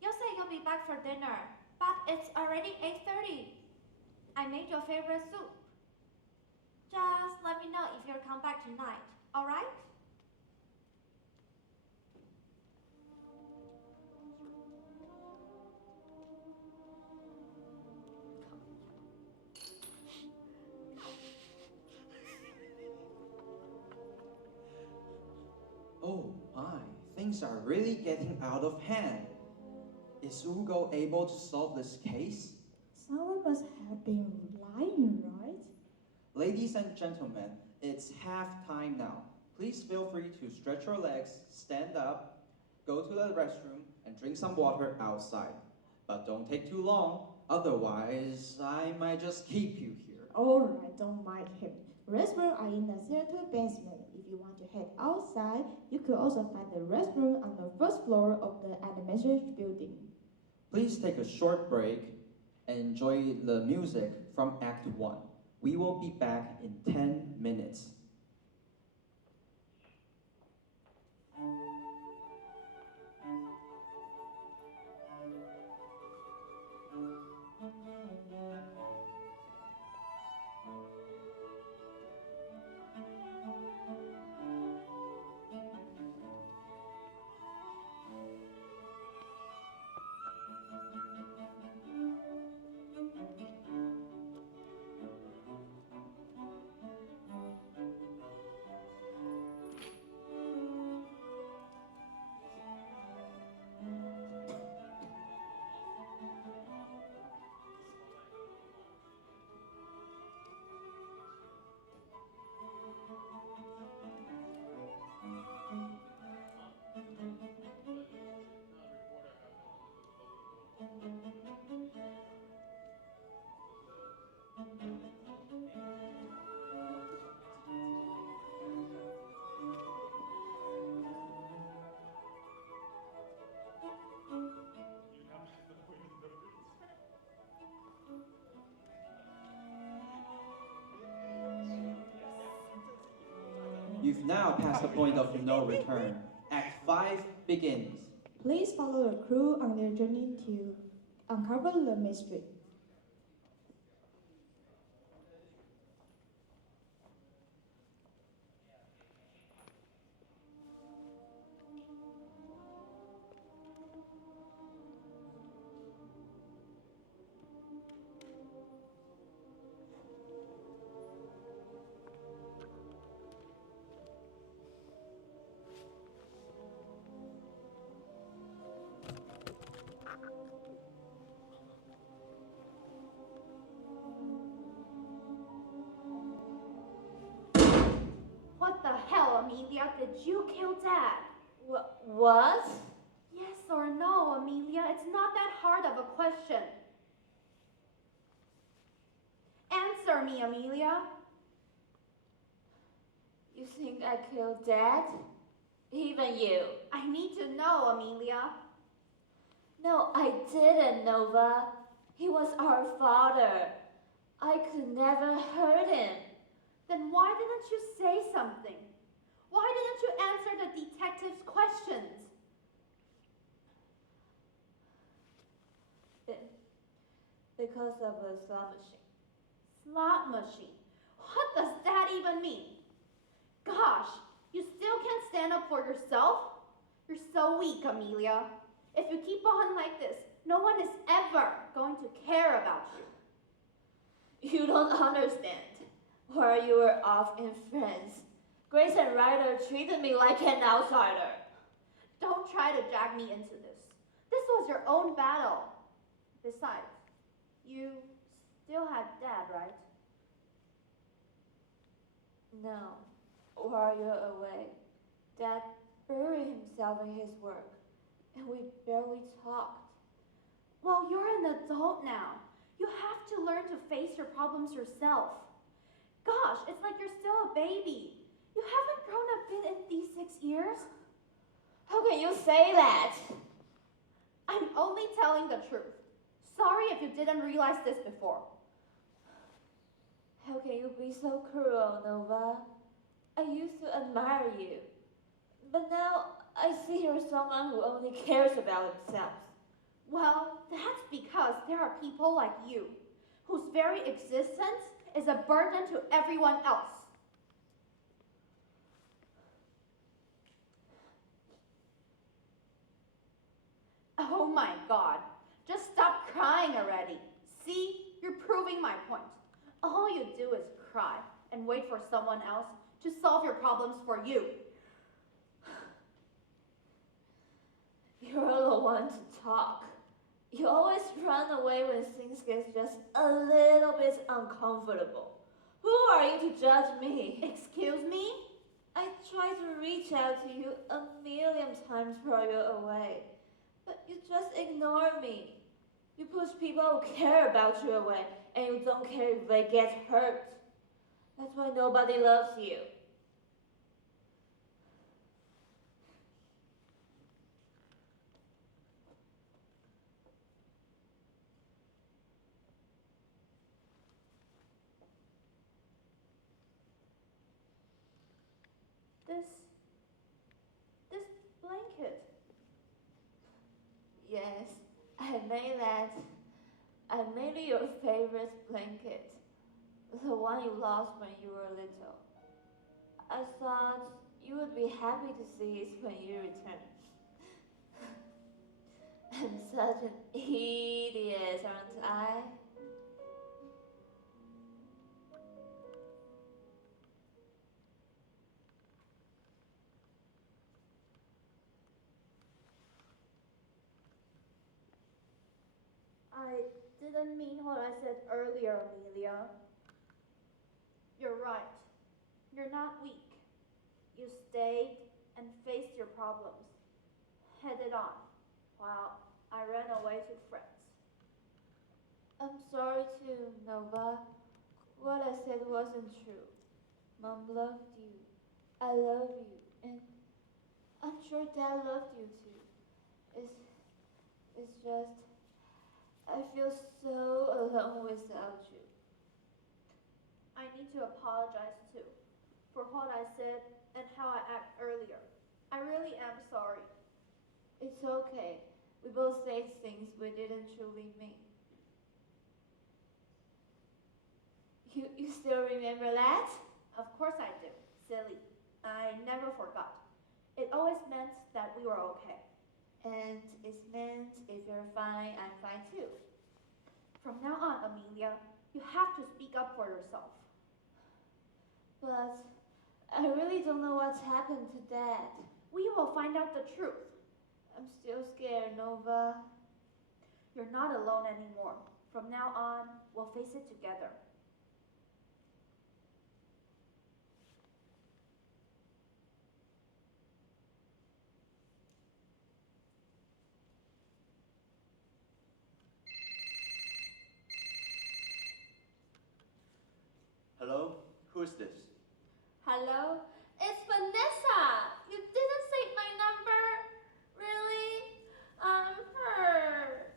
You said you'll be back for dinner, but it's already 8:30. I made your favorite soup. Just let me know if you'll come back tonight, alright? Oh my, things are really getting out of hand. Is Ugo able to solve this case? Someone must have been lying, right? Ladies and gentlemen, it's halftime now. Please feel free to stretch your legs, stand up, go to the restroom, and drink some water outside. But don't take too long, otherwise I might just keep you here. Alright, don't mind him. Restrooms are in the theater basement. If you want to head outside, you could also find the restroom on the first floor of the administration building. Please take a short break and enjoy the music from Act 1. We will be back in 10 minutes. You've now passed the point of no return. Act 5 begins. Please follow the crew on their journey to uncover the mystery. real, Amelia. Did you kill Dad? What? Yes or no, Amelia? It's not that hard of a question. Answer me, Amelia. You think I killed Dad? Even you? I need to know, Amelia. No, I didn't, Nova. He was our father. I could never hurt him. Then why didn't you say something? Why didn't you answer the detective's questions? Because of the slot machine. Slot machine? What does that even mean? Gosh, you still can't stand up for yourself? You're so weak, Amelia. If you keep on like this, no one is ever going to care about you. You don't understand. While you were off in France, Grace and Ryder treated me like an outsider. Don't try to drag me into this. This was your own battle. Besides, you still had Dad, right? No. While you're away, Dad buried himself in his work, and we barely talked. Well, you're an adult now. You have to learn to face your problems yourself. Gosh, it's like you're still a baby. You haven't grown up in these 6 years. How can you say that? I'm only telling the truth. Sorry if you didn't realize this before. How can you be so cruel, Nova? I used to admire you, but now I see you're someone who only cares about themselves. Well, that's because there are people like you, whose very existence is a burden to everyone else. Oh my God, just stop crying already. See, you're proving my point. All you do is cry and wait for someone else to solve your problems for you. You're the one to talk. You always run away when things get just a little bit uncomfortable. Who are you to judge me? Excuse me? I tried to reach out to you a million times while you're away, but you just ignore me. You push people who care about you away, and you don't care if they get hurt. That's why nobody loves you. This blanket. Yes, I made that. I made it your favorite blanket. The one you lost when you were little. I thought you would be happy to see it when you return. I'm such an idiot, aren't I? I didn't mean what I said earlier, Amelia. You're right. You're not weak. You stayed and faced your problems, headed on, while I ran away to France. I'm sorry too, Nova. What I said wasn't true. Mom loved you. I love you. And I'm sure Dad loved you too. It's just, I feel so alone without you. I need to apologize too for what I said and how I acted earlier. I really am sorry. It's okay. We both said things we didn't truly mean. You still remember that? Of course I do. Silly. I never forgot. It always meant that we were okay. And it's meant if you're fine, I'm fine too. From now on, Amelia, you have to speak up for yourself. But I really don't know what's happened to Dad. We will find out the truth. I'm still scared, Nova. You're not alone anymore. From now on, we'll face it together. Who's this? Hello? It's Vanessa! You didn't save my number? Really? I'm hurt.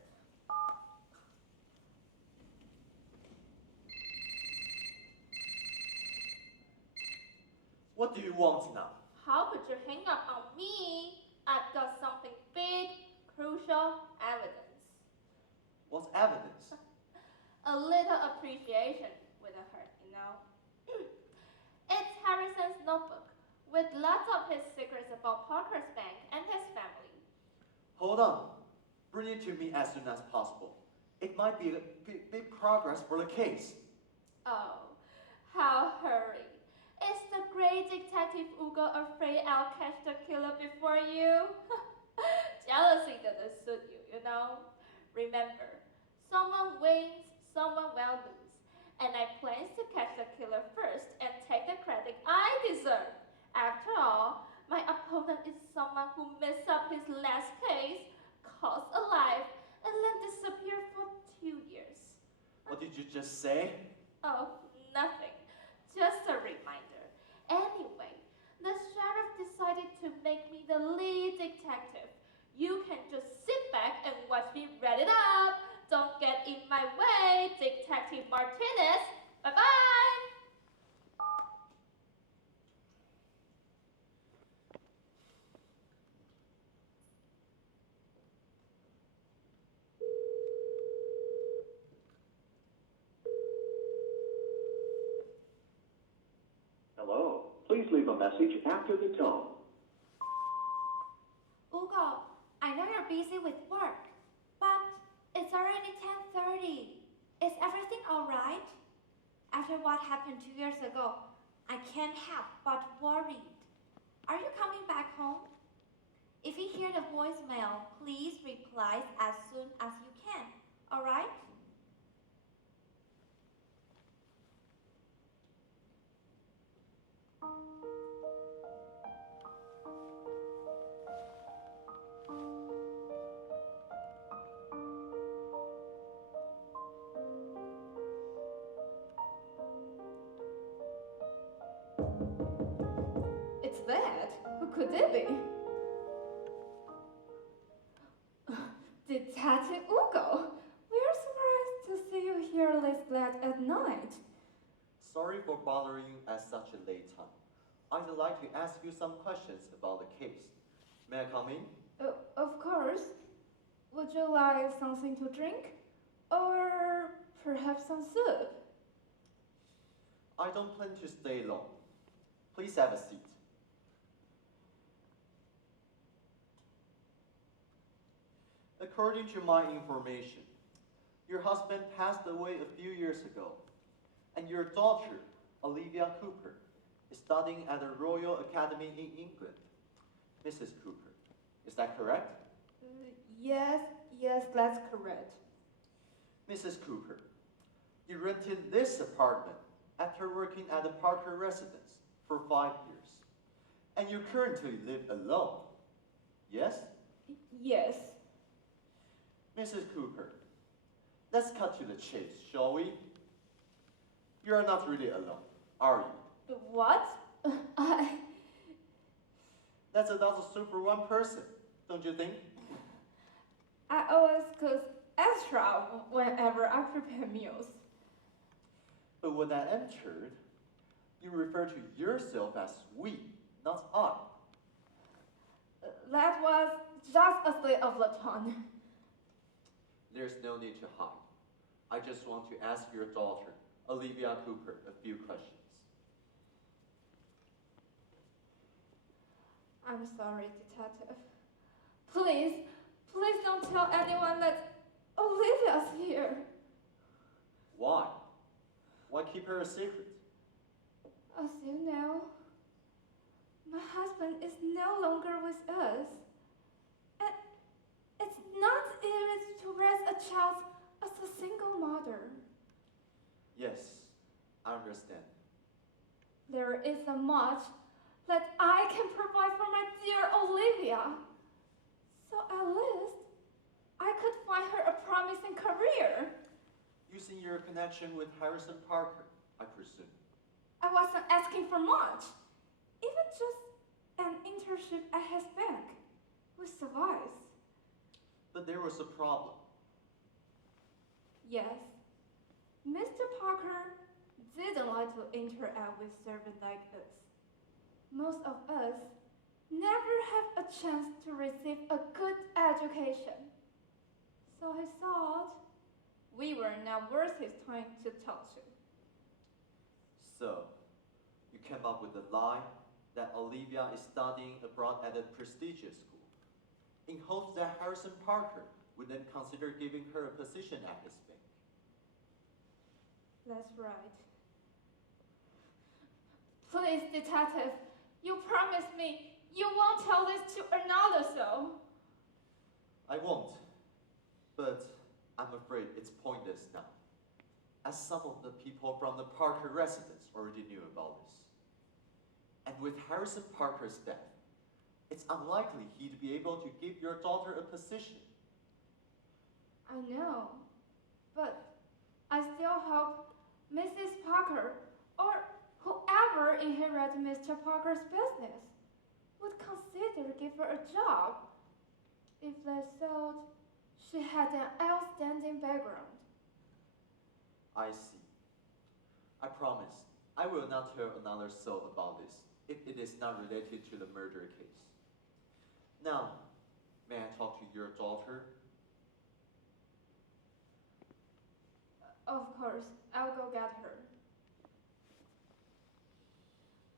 What do you want now? How could you hang up on me? I've got something big, crucial evidence. What evidence? A little appreciation with a hurt, you know. It's Harrison's notebook with lots of his secrets about Parker's bank and his family. Hold on. Bring it to me as soon as possible. It might be a big progress for the case. Oh, how hurry. Is the great detective Ugo afraid I'll catch the killer before you? Jealousy doesn't suit you, you know. Remember, someone wins, someone will lose. And I plan to catch the killer first and take the credit I deserve. After all, my opponent is someone who messed up his last case, caused a life, and then disappeared for 2 years. What did you just say? Oh, nothing. Just a reminder. Anyway, the sheriff decided to make me the lead detective. You can just sit back and watch me read it up. Don't get in my way, Detective Martinez. Bye-bye. Hello. Please leave a message after the tone. Ugo, I know you're busy with work, but it's already 10:30. Is everything all right? After what happened 2 years ago, I can't help but worried. Are you coming back home? If you hear the voicemail, please reply as soon as you can, all right? It's that. Who could it be? Detective Ugo, we're surprised to see you here this late at night. Sorry for bothering you at such a late time. I'd like to ask you some questions about the case. May I come in? Of course. Would you like something to drink? Or perhaps some soup? I don't plan to stay long. Please have a seat. According to my information, your husband passed away a few years ago, and your daughter, Olivia Cooper, is studying at the Royal Academy in England. Mrs. Cooper, is that correct? Yes, that's correct. Mrs. Cooper, you rented this apartment after working at the Parker residence for 5 years, and you currently live alone. Yes? Yes. Mrs. Cooper, let's cut to the chase, shall we? You are not really alone, are you? What? That's another super one person, don't you think? I always cook extra whenever I prepare meals. But when I entered, you refer to yourself as we, not I. That was just a slip of the tongue. There's no need to hide. I just want to ask your daughter, Olivia Cooper, a few questions. I'm sorry, Detective. Please don't tell anyone that Olivia's here. Why? Why keep her a secret? As you know, my husband is no longer with us. And it's not easy to raise a child as a single mother. Yes, I understand. There isn't much that I can provide for my dear Olivia. So at least I could find her a promising career. Using your connection with Harrison Parker, I presume. I wasn't asking for much. Even just an internship at his bank would suffice. But there was a problem. Yes, Mr. Parker didn't like to interact with servants like us. Most of us never have a chance to receive a good education. So he thought we were not worth his time to talk to. So, you came up with a lie that Olivia is studying abroad at a prestigious school, in hopes that Harrison Parker would then consider giving her a position at his bank. That's right. Please, detective, you promised me you won't tell this to another soul. I won't, but I'm afraid it's pointless now, as some of the people from the Parker residence already knew about this. And with Harrison Parker's death, it's unlikely he'd be able to give your daughter a position. I know, but I still hope Mrs. Parker, or whoever inherits Mr. Parker's business, would consider give her a job if they thought she had an outstanding background. I see. I promise, I will not tell another soul about this if it is not related to the murder case. Now, may I talk to your daughter? Of course, I'll go get her.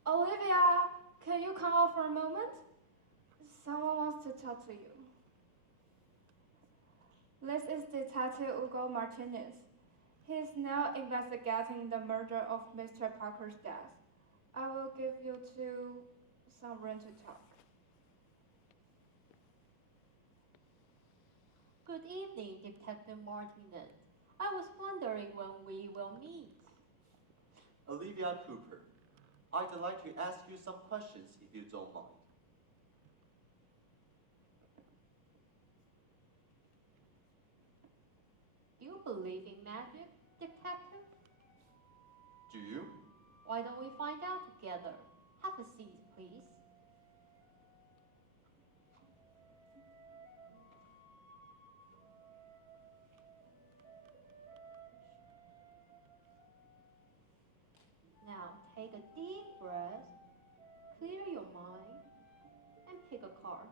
Olivia, can you come out for a moment? Someone wants to talk to you. This is Detective Hugo Martinez. He is now investigating the murder of Mr. Parker's death. I will give you two some room to talk. Good evening, Detective Martinez. I was wondering when we will meet. Olivia Cooper, I'd like to ask you some questions if you don't mind. Do you believe in magic, Detective? Do you? Why don't we find out together? Have a seat, please. Now, take a deep breath, clear your mind, and pick a card.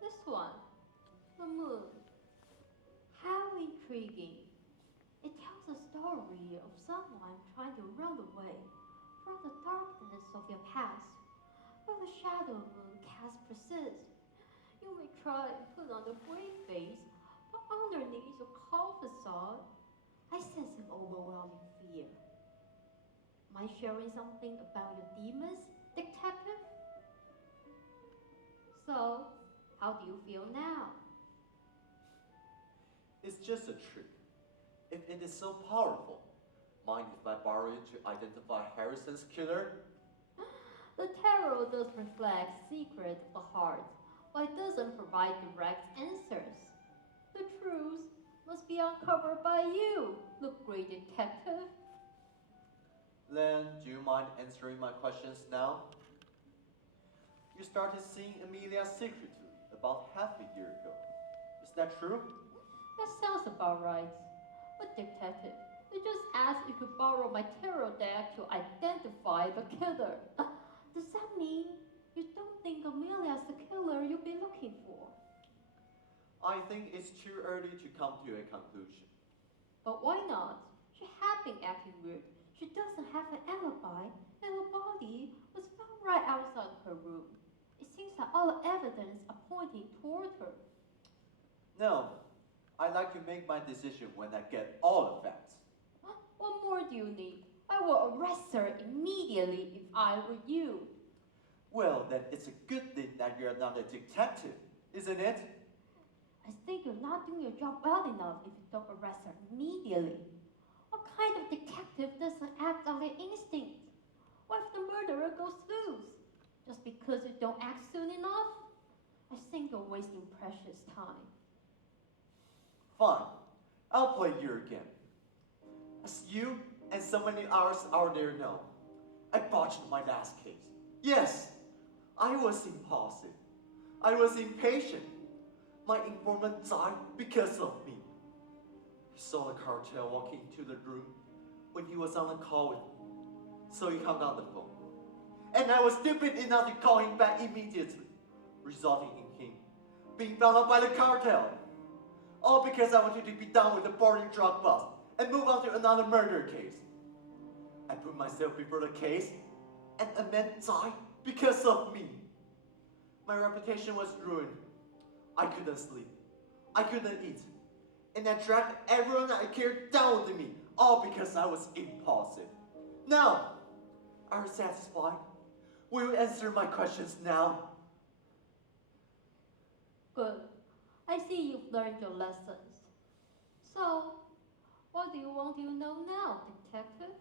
This one, the moon. How intriguing. It tells a story of someone trying to run away from the darkness of your past. But the shadow moon cast persists. You may try and put on a brave face, but underneath your calm facade, I sense an overwhelming fear. Am I sharing something about your demons, Detective? So, how do you feel now? It's just a trick. If it is so powerful, mind if I borrow it to identify Harrison's killer? The tarot does reflect secret of the heart, but it doesn't provide direct answers. The truth must be uncovered by you, the great detective. Then, do you mind answering my questions now? You started seeing Amelia secretly about half a year ago. Is that true? That sounds about right. But detective, you just asked if you could borrow my tarot deck to identify the killer. Does that mean you don't think Amelia's the killer you've been looking for? I think it's too early to come to a conclusion. But why not? She had been acting weird. She doesn't have an alibi, and her body was found right outside her room. It seems that all the evidence are pointing toward her. No, I like to make my decision when I get all the facts. What more do you need? I will arrest her immediately if I were you. Well, then it's a good thing that you're not a detective, isn't it? I think you're not doing your job well enough if you don't arrest her immediately. What kind of detective doesn't act on their instinct? What if the murderer goes loose? Just because you don't act soon enough? I think you're wasting precious time. Fine. I'll play your game. As you and so many others out there know, I botched my last case. Yes, I was impulsive. I was impatient. My informant died because of me. He saw the cartel walking into the room when he was on a call with me, so he hung up the phone. And I was stupid enough to call him back immediately, resulting in him being found out by the cartel. All because I wanted to be done with the boring drug bust and move on to another murder case. I put myself before the case, and a man died because of me. My reputation was ruined. I couldn't sleep. I couldn't eat. And I dragged everyone I cared down with me, all because I was impulsive. Now, are you satisfied? Will you answer my questions now? Good. I see you've learned your lessons. So, what do you want to know now, detective?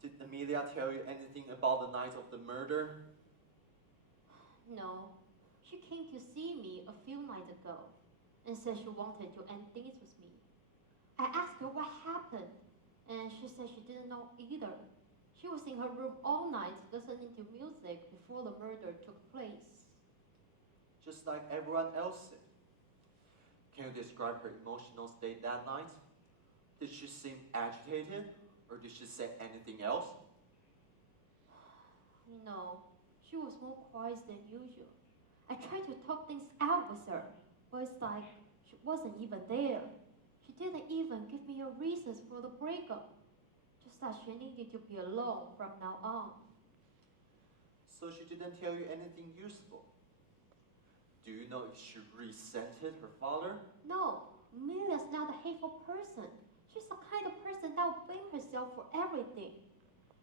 Did Amelia tell you anything about the night of the murder? No. She came to see me a few nights ago and said she wanted to end things with me. I asked her what happened, and she said she didn't know either. She was in her room all night listening to music before the murder took place. Just like everyone else did. Can you describe her emotional state that night? Did she seem agitated, or did she say anything else? No, she was more quiet than usual. I tried to talk things out with her, but it's like she wasn't even there. She didn't even give me a reason for the breakup, just that she needed to be alone from now on. So she didn't tell you anything useful? Do you know if she resented her father? No, Amelia's not a hateful person. She's the kind of person that will blame herself for everything.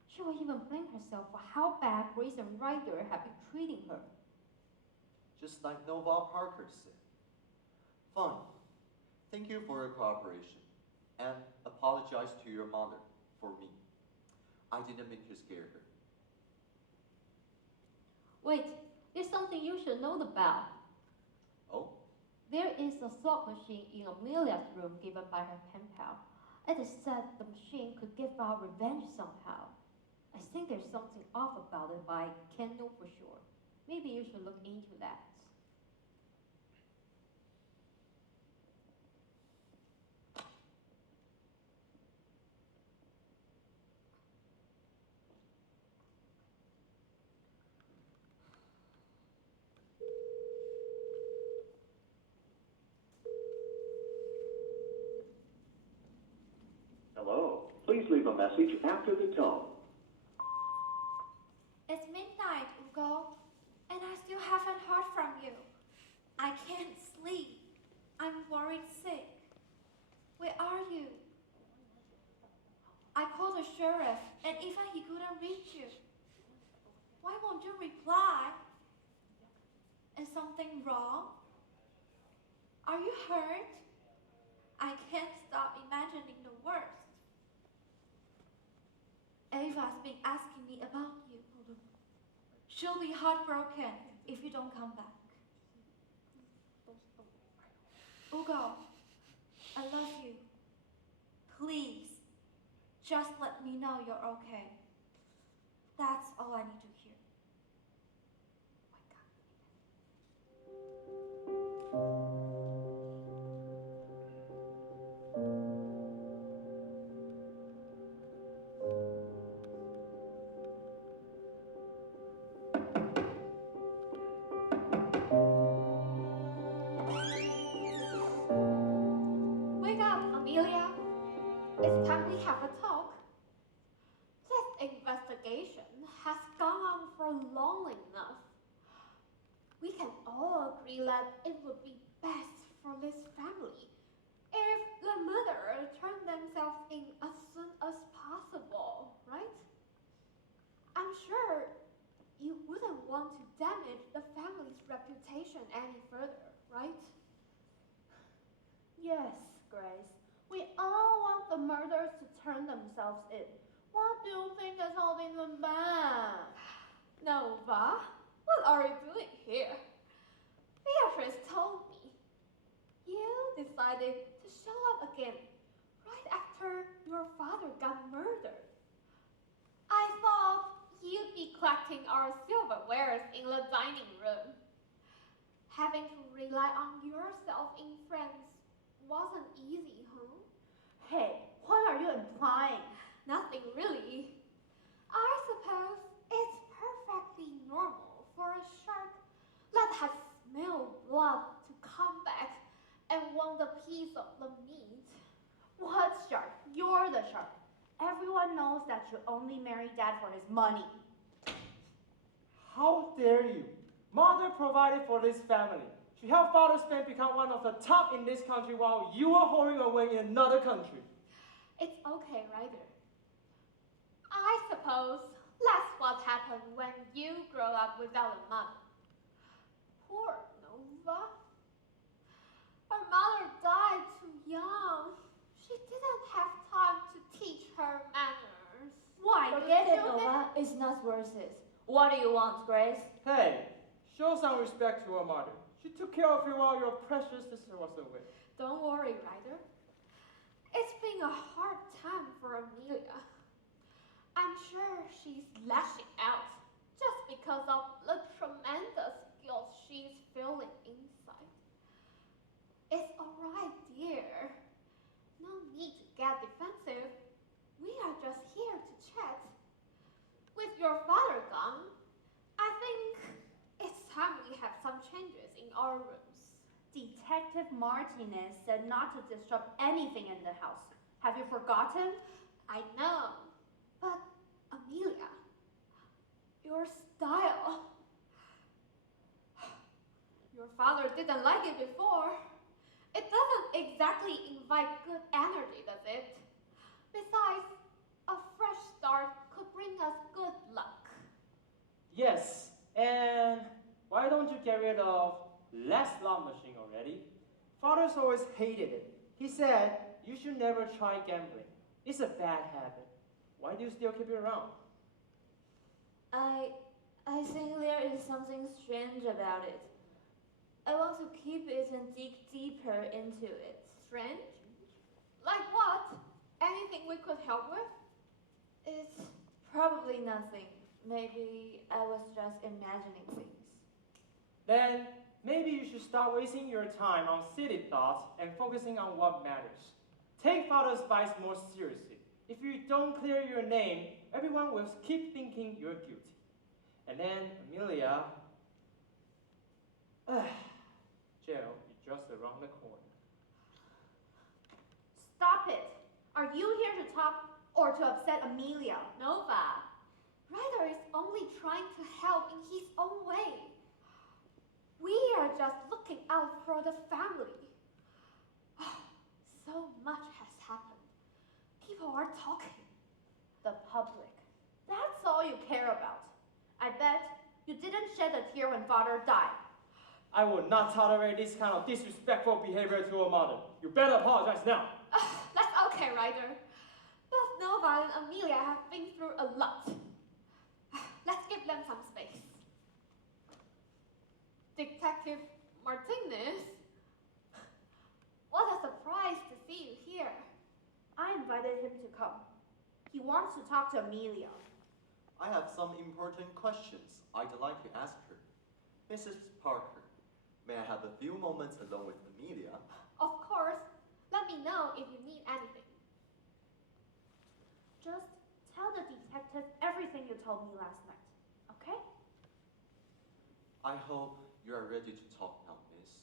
She will even blame herself for how bad Grace and Ryder have been treating her. Just like Nova Parker said. Fine. Thank you for your cooperation. And apologize to your mother for me. I didn't mean to scare her. Wait, there's something you should know about. Oh? There is a slot machine in Amelia's room given by her pen pal. It is said the machine could give out revenge somehow. I think there's something off about it, but I can't know for sure. Maybe you should look into that. Hello. Please leave a message after the tone. It's midnight, Ugo, and I still haven't heard from you. I can't sleep. I'm worried sick. Where are you? I called the sheriff, and even he couldn't reach you. Why won't you reply? Is something wrong? Are you hurt? I can't stop imagining the worst. Ava's been asking me about you. She'll be heartbroken if you don't come back. Ugo, I love you. Please, just let me know you're okay. That's all I need to hear. Wake up, Amelia. It's time we have a talk. This investigation has gone on for long enough. We can all agree that it would be best for this family if the murderer turned themselves in as soon as possible, right? I'm sure you wouldn't want to damage the family's reputation any further, right? Yes, Grace. We all want the murderers to turn themselves in. What do you think is holding them back? Nova, what are you doing here? Beatrice told me. decided to show up again right after your father got murdered. I thought you'd be collecting our silverwares in the dining room. Having to rely on yourself in France wasn't easy, huh? Hey, what are you implying? Nothing really. I suppose it's perfectly normal for a shark that has smelled blood to come back and want a piece of the meat. What shark? You're the shark. Everyone knows that you only marry Dad for his money. How dare you? Mother provided for this family. She helped Father's bank become one of the top in this country while you were whoring away in another country. It's okay, Ryder. I suppose that's what happened when you grow up without a mother. Poor Nova. Her mother died too young. She didn't have time to teach her manners. Why? Forget it, Nova. It's not worth it. What do you want, Grace? Hey, show some respect to her mother. She took care of you while your precious sister was away. Don't worry, Ryder. It's been a hard time for Amelia. I'm sure she's lashing out just because of the tremendous guilt she's feeling inside. It's alright, dear. No need to get defensive. We are just here to chat. With your father gone, I think it's time we have some changes in our rooms. Detective Martinez said not to disrupt anything in the house. Have you forgotten? I know, but Amelia, your style. Your father didn't like it before. It doesn't exactly invite good energy, does it? Besides, a fresh start could bring us good luck. Yes, and why don't you get rid of that slot machine already? Father's always hated it. He said you should never try gambling. It's a bad habit. Why do you still keep it around? I think there is something strange about it. I want to keep it and dig deeper into it. Strange? Like what? Anything we could help with? It's probably nothing. Maybe I was just imagining things. Then maybe you should stop wasting your time on silly thoughts and focusing on what matters. Take Father's advice more seriously. If you don't clear your name, everyone will keep thinking you're guilty. And then, Amelia, jail is just around the corner. Stop it! Are you here to talk or to upset Amelia? Nova, Ryder is only trying to help in his own way. We are just looking out for the family. So much has happened. People are talking. The public. That's all you care about. I bet you didn't shed a tear when Father died. I will not tolerate this kind of disrespectful behavior to a mother. You better apologize now. That's okay, Ryder. Both Nova and Amelia have been through a lot. Let's give them some space. Detective Martinez? What a surprise to see you here. I invited him to come. He wants to talk to Amelia. I have some important questions I'd like to ask her. Mrs. Parker, may I have a few moments alone with Amelia? Of course. Let me know if you need anything. Just tell the detective everything you told me last night, okay? I hope you are ready to talk now, miss.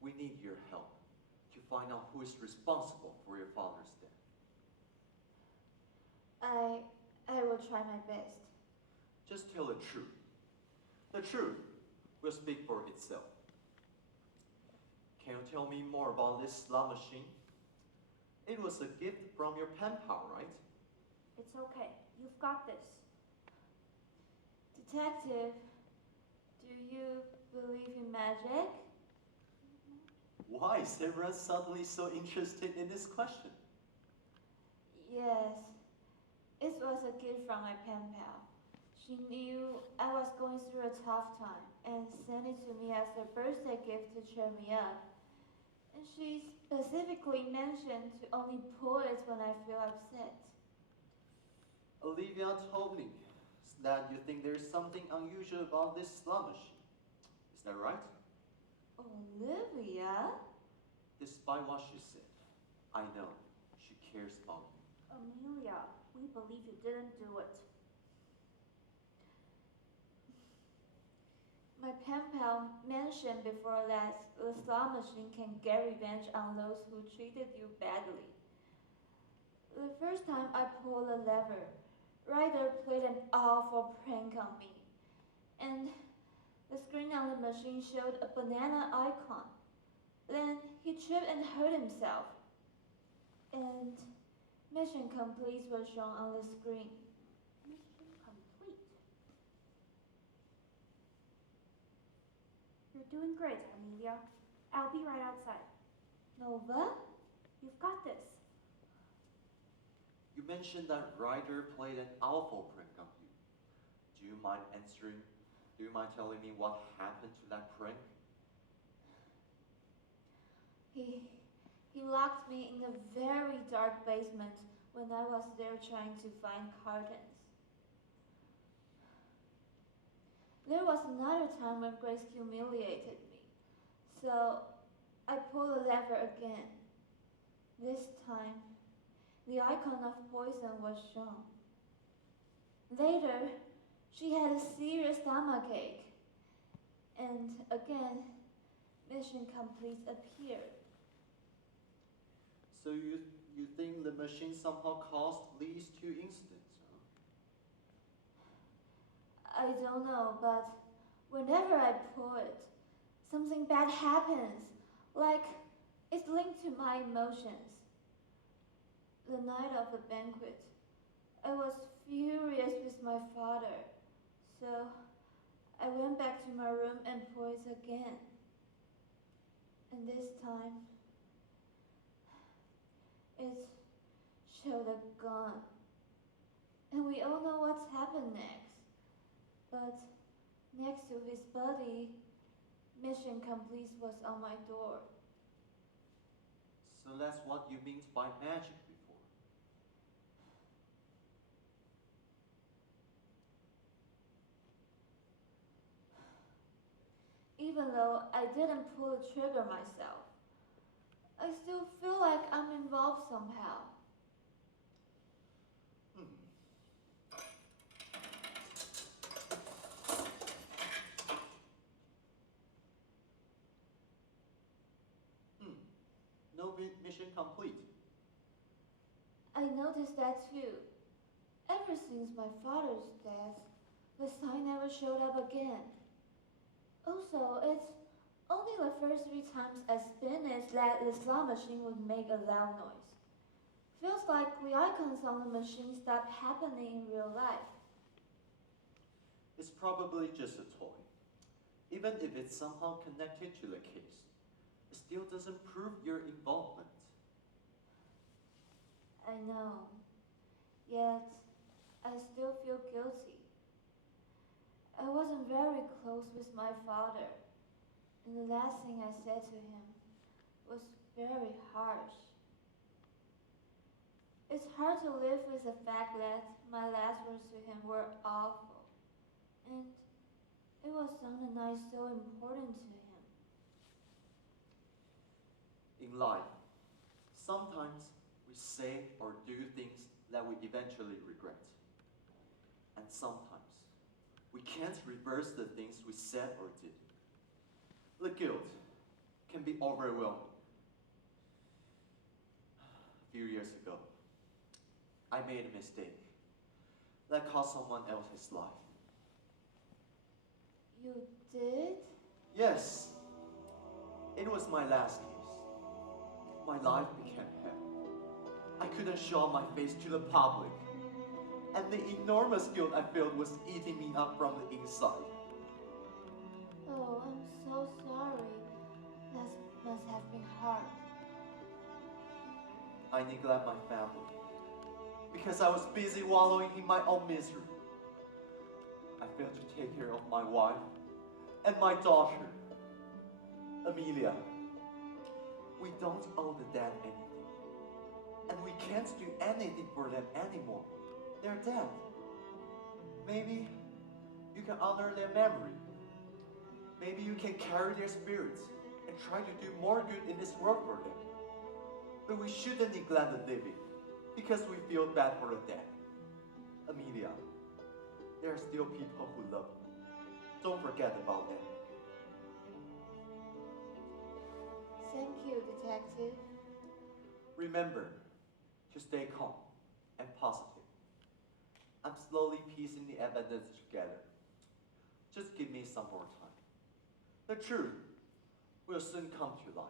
We need your help to find out who is responsible for your father's death. I will try my best. Just tell the truth. The truth will speak for itself. Can you tell me more about this slot machine? It was a gift from your pen pal, right? It's okay. You've got this. Detective, do you believe in magic? Why is everyone suddenly so interested in this question? Yes. It was a gift from my pen pal. She knew I was going through a tough time and sent it to me as a birthday gift to cheer me up. And she specifically mentioned to only pull it when I feel upset. Olivia told me that you think there's something unusual about this slot machine. Is that right? Olivia? Despite what she said, I know she cares about you. Amelia, we believe you didn't do it. My pen pal mentioned before that the slot machine can get revenge on those who treated you badly. The first time I pulled the lever, Ryder played an awful prank on me, and the screen on the machine showed a banana icon. Then he tripped and hurt himself, and mission complete was shown on the screen. Mission complete. You're doing great, Amelia. I'll be right outside. Nova? You've got this. You mentioned that Ryder played an awful prank on you. Do you mind answering? Do you mind telling me what happened to that prank? He locked me in a very dark basement when I was there trying to find cartons. There was another time when Grace humiliated me, so I pulled the lever again. This time, the icon of poison was shown. Later, she had a serious stomachache, and again, mission complete appeared. So you think the machine somehow caused these two incidents, huh? I don't know, but whenever I pull it, something bad happens, like it's linked to my emotions. The night of the banquet, I was furious with my father, so I went back to my room and pulled it again. And this time, it showed a gun. And we all know what's happened next. But next to his body, mission complete was on my door. So that's what you meant by magic before. Even though I didn't pull the trigger myself, I still feel like I'm involved somehow. No mission complete. I noticed that too. Ever since my father's death, the sign never showed up again. Also, it's only the first 3 times I spin it that the slot machine would make a loud noise. Feels like the icons on the machine stopped happening in real life. It's probably just a toy. Even if it's somehow connected to the case, it still doesn't prove your involvement. I know. Yet, I still feel guilty. I wasn't very close with my father, and the last thing I said to him was very harsh. It's hard to live with the fact that my last words to him were awful, and it was something I so important to him. In life, sometimes we say or do things that we eventually regret. And sometimes we can't reverse the things we said or did. The guilt can be overwhelming. A few years ago, I made a mistake that cost someone else's life. You did? Yes, it was my last case. My life became hell. I couldn't show my face to the public, and the enormous guilt I felt was eating me up from the inside. Oh, I'm so sorry. That must have been hard. I neglect my family because I was busy wallowing in my own misery. I failed to take care of my wife and my daughter, Amelia. We don't owe the dead anything. And we can't do anything for them anymore. They're dead. Maybe you can honor their memory. Maybe you can carry their spirits and try to do more good in this world for them. But we shouldn't neglect the living because we feel bad for the dead. Amelia, there are still people who love you. Don't forget about them. Thank you, Detective. Remember to stay calm and positive. I'm slowly piecing the evidence together. Just give me some more time. The truth will soon come to light.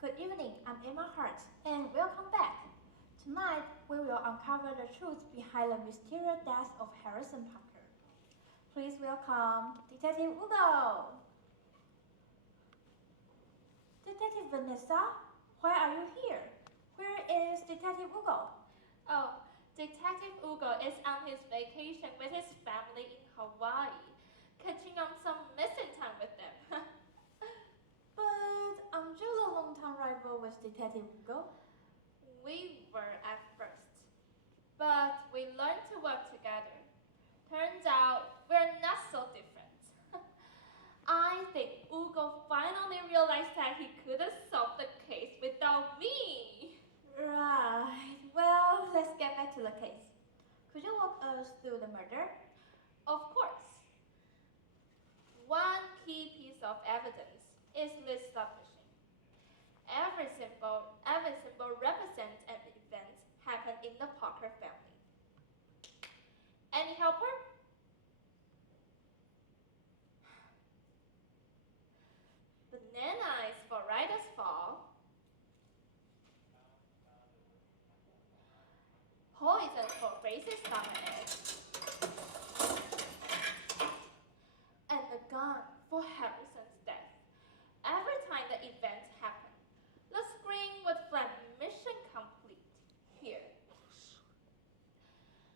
Good evening, I'm Emma Hart, and welcome back. Tonight, we will uncover the truth behind the mysterious death of Harrison Parker. Please welcome Detective Ugo. Detective Vanessa, why are you here? Where is Detective Ugo? Oh, Detective Ugo is on his vacation with his family in Hawaii, catching up some missing time with them. But aren't you the long-time rival with Detective Ugo? We were at first, but we learned to work together. Turns out we're not so different. I think Ugo finally realized that he couldn't solve the case without me. Right, well, let's get back to the case. Could you walk us through the murder? Of course. One key piece of evidence is this submission. Every symbol represents an event happened in the Parker family. Any helper? Banana is for Ryder's fall. Poison for Grace's stomach. And the gun for Harrison's death. Every time the event happened, the screen would flag mission complete here.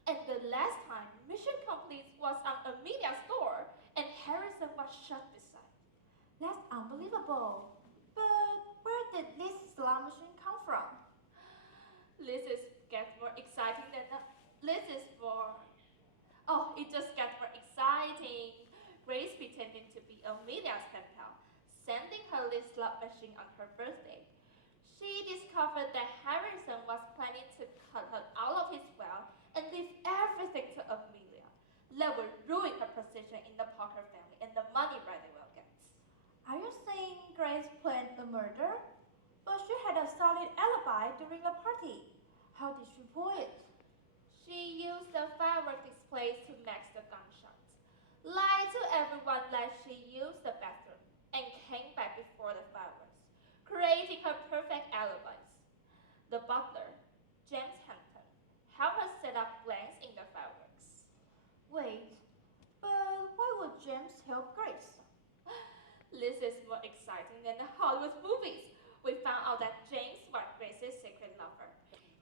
And the last time mission complete was on Amelia's door and Harrison was shot beside. That's unbelievable. But where did this slot machine come from? Gets more exciting than it just gets more exciting. Grace pretending to be Amelia's pen pal, sending her this slot machine on her birthday. She discovered that Harrison was planning to cut her out of his wealth and leave everything to Amelia. That would ruin her position in the Parker family and the money Ryder will get. Are you saying Grace planned the murder? But she had a solid alibi during the party. How did she pull it? She used the firework displays to match the gunshots. Lied to everyone that she used the bathroom and came back before the fireworks, creating her perfect alibis. The butler, James Hampton, helped her set up blanks in the fireworks. Wait, but why would James help Grace? This is more exciting than the Hollywood movies. We found out that James was Grace's secret lover.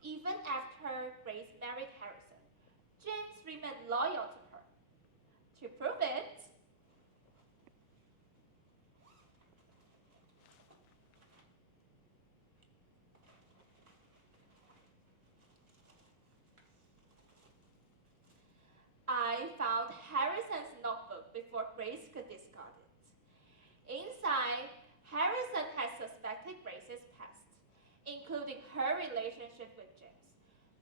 Even after Grace married Harrison, James remained loyal to her. To prove it, I found Harrison's notebook before Grace could discard it. Inside, Harrison had suspected Grace's past, including her relationship with James.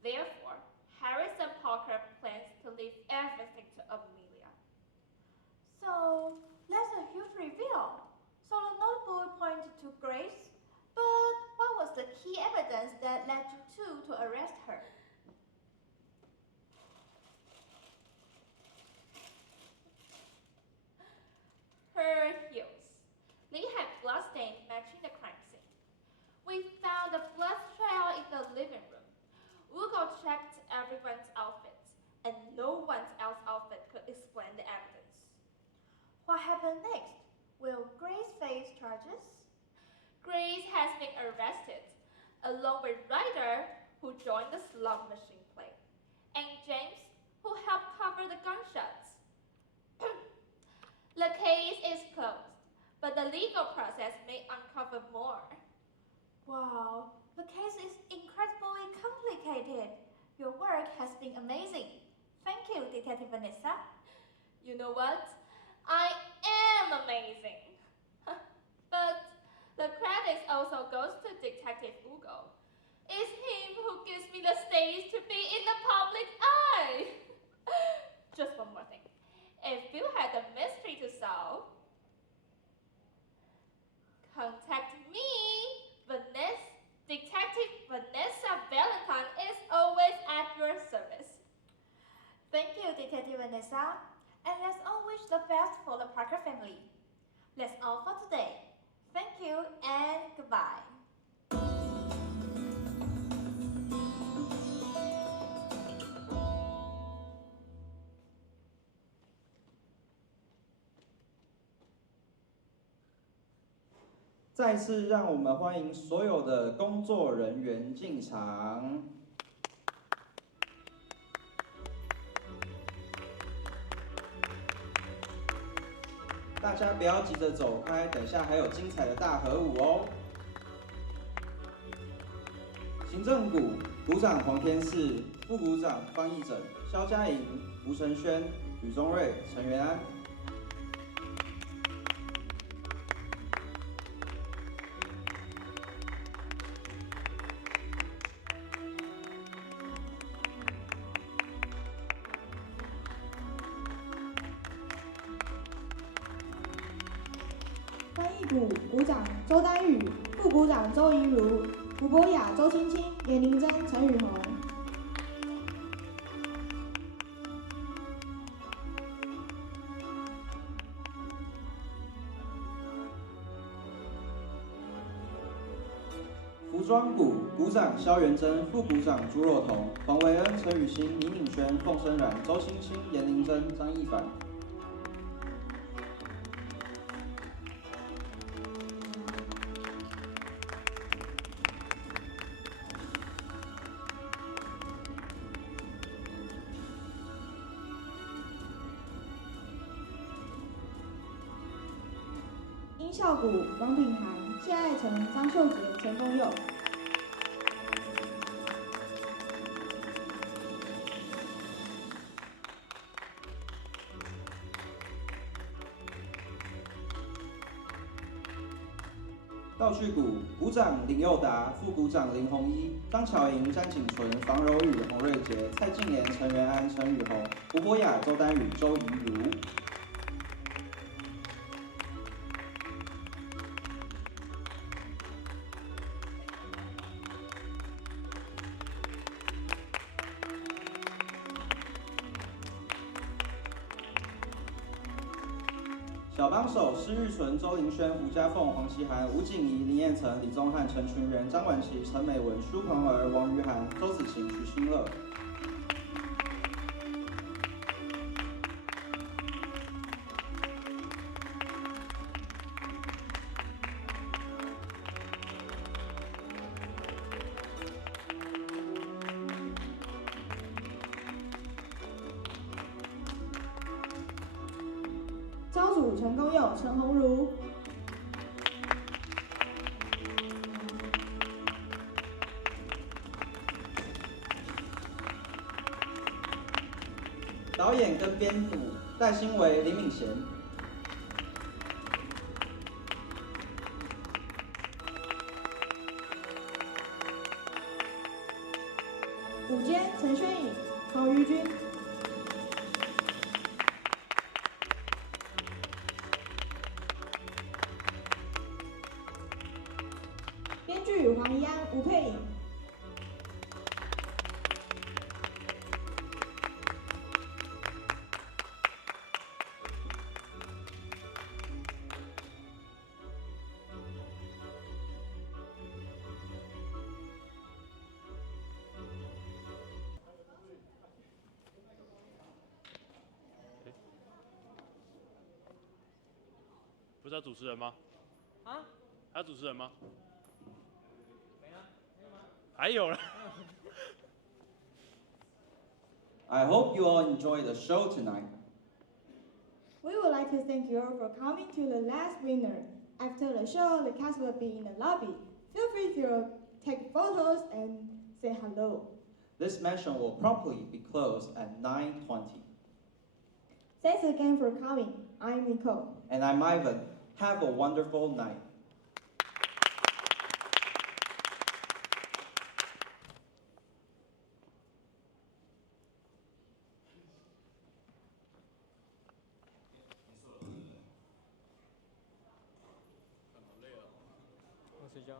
Therefore, Harrison Parker plans to leave everything to Amelia. So, that's a huge reveal. So the notebook pointed to Grace, but what was the key evidence that led you two to arrest her? Her heels. They had bloodstains face charges? Grace has been arrested, along with Ryder, who joined the slot machine play, and James, who helped cover the gunshots. The case is closed, but the legal process may uncover more. Wow, the case is incredibly complicated. Your work has been amazing. Thank you, Detective Vanessa. You know what? I am amazing. But the credits also goes to Detective Hugo. It's him who gives me the stage to be in the public eye. Just one more thing. If you had a mystery to solve, contact me, Detective Vanessa Valentine is always at your service. Thank you, Detective Vanessa. And let's all wish the best for the Parker family. That's all for today. Thank you and goodbye. 再次让我们欢迎所有的工作人员进场。大家不要急着走开，等下还有精彩的大合舞哦。行政股股长黄天士，副股长方义整、肖佳莹、吴承轩、吕宗瑞、陈元安。翻译股股长周丹宇，副股长周怡如，吴博雅、周青青、严玲珍、陈雨虹。服装股股长肖元珍，副股长朱若彤、黄维恩、陈雨欣、倪敏轩、凤生然、周青青、严玲珍、张一凡。音效股王品涵、谢爱成、张秀杰、陈凤佑。道具股股长林佑达，副股长林弘一、张巧莹、詹景纯、房柔宇、洪瑞杰、蔡静妍、陈元安、陈雨虹、吴博雅、周丹宇、周怡如。小帮手施玉纯、周林轩、吴家凤、黄绮涵、吴景怡、林彦岑、李宗翰、陈群仁、张婉琪、陈美文、舒鹏儿、王于涵、周子晴、徐新乐。招组陈公佑、陈鸿儒。导演跟编舞戴欣维、林敏贤。舞监陈轩颖、曹于君。编剧黄怡安、吴佩颖。不是要主持人吗？啊？还有主持人吗？没了，没有吗？还有了。I hope you all enjoy the show tonight. We would like to thank you all for coming to the last winner. After the show, the cast will be in the lobby. Feel free to take photos and say hello. This mansion will promptly be closed at 9:20. Thanks again for coming. I'm Nicole. And I'm Ivan. Have a wonderful night.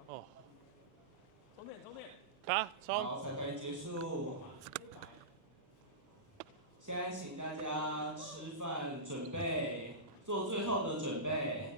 Oh. 充电。卡充。好，彩排结束。现在请大家吃饭准备，做最后的准备。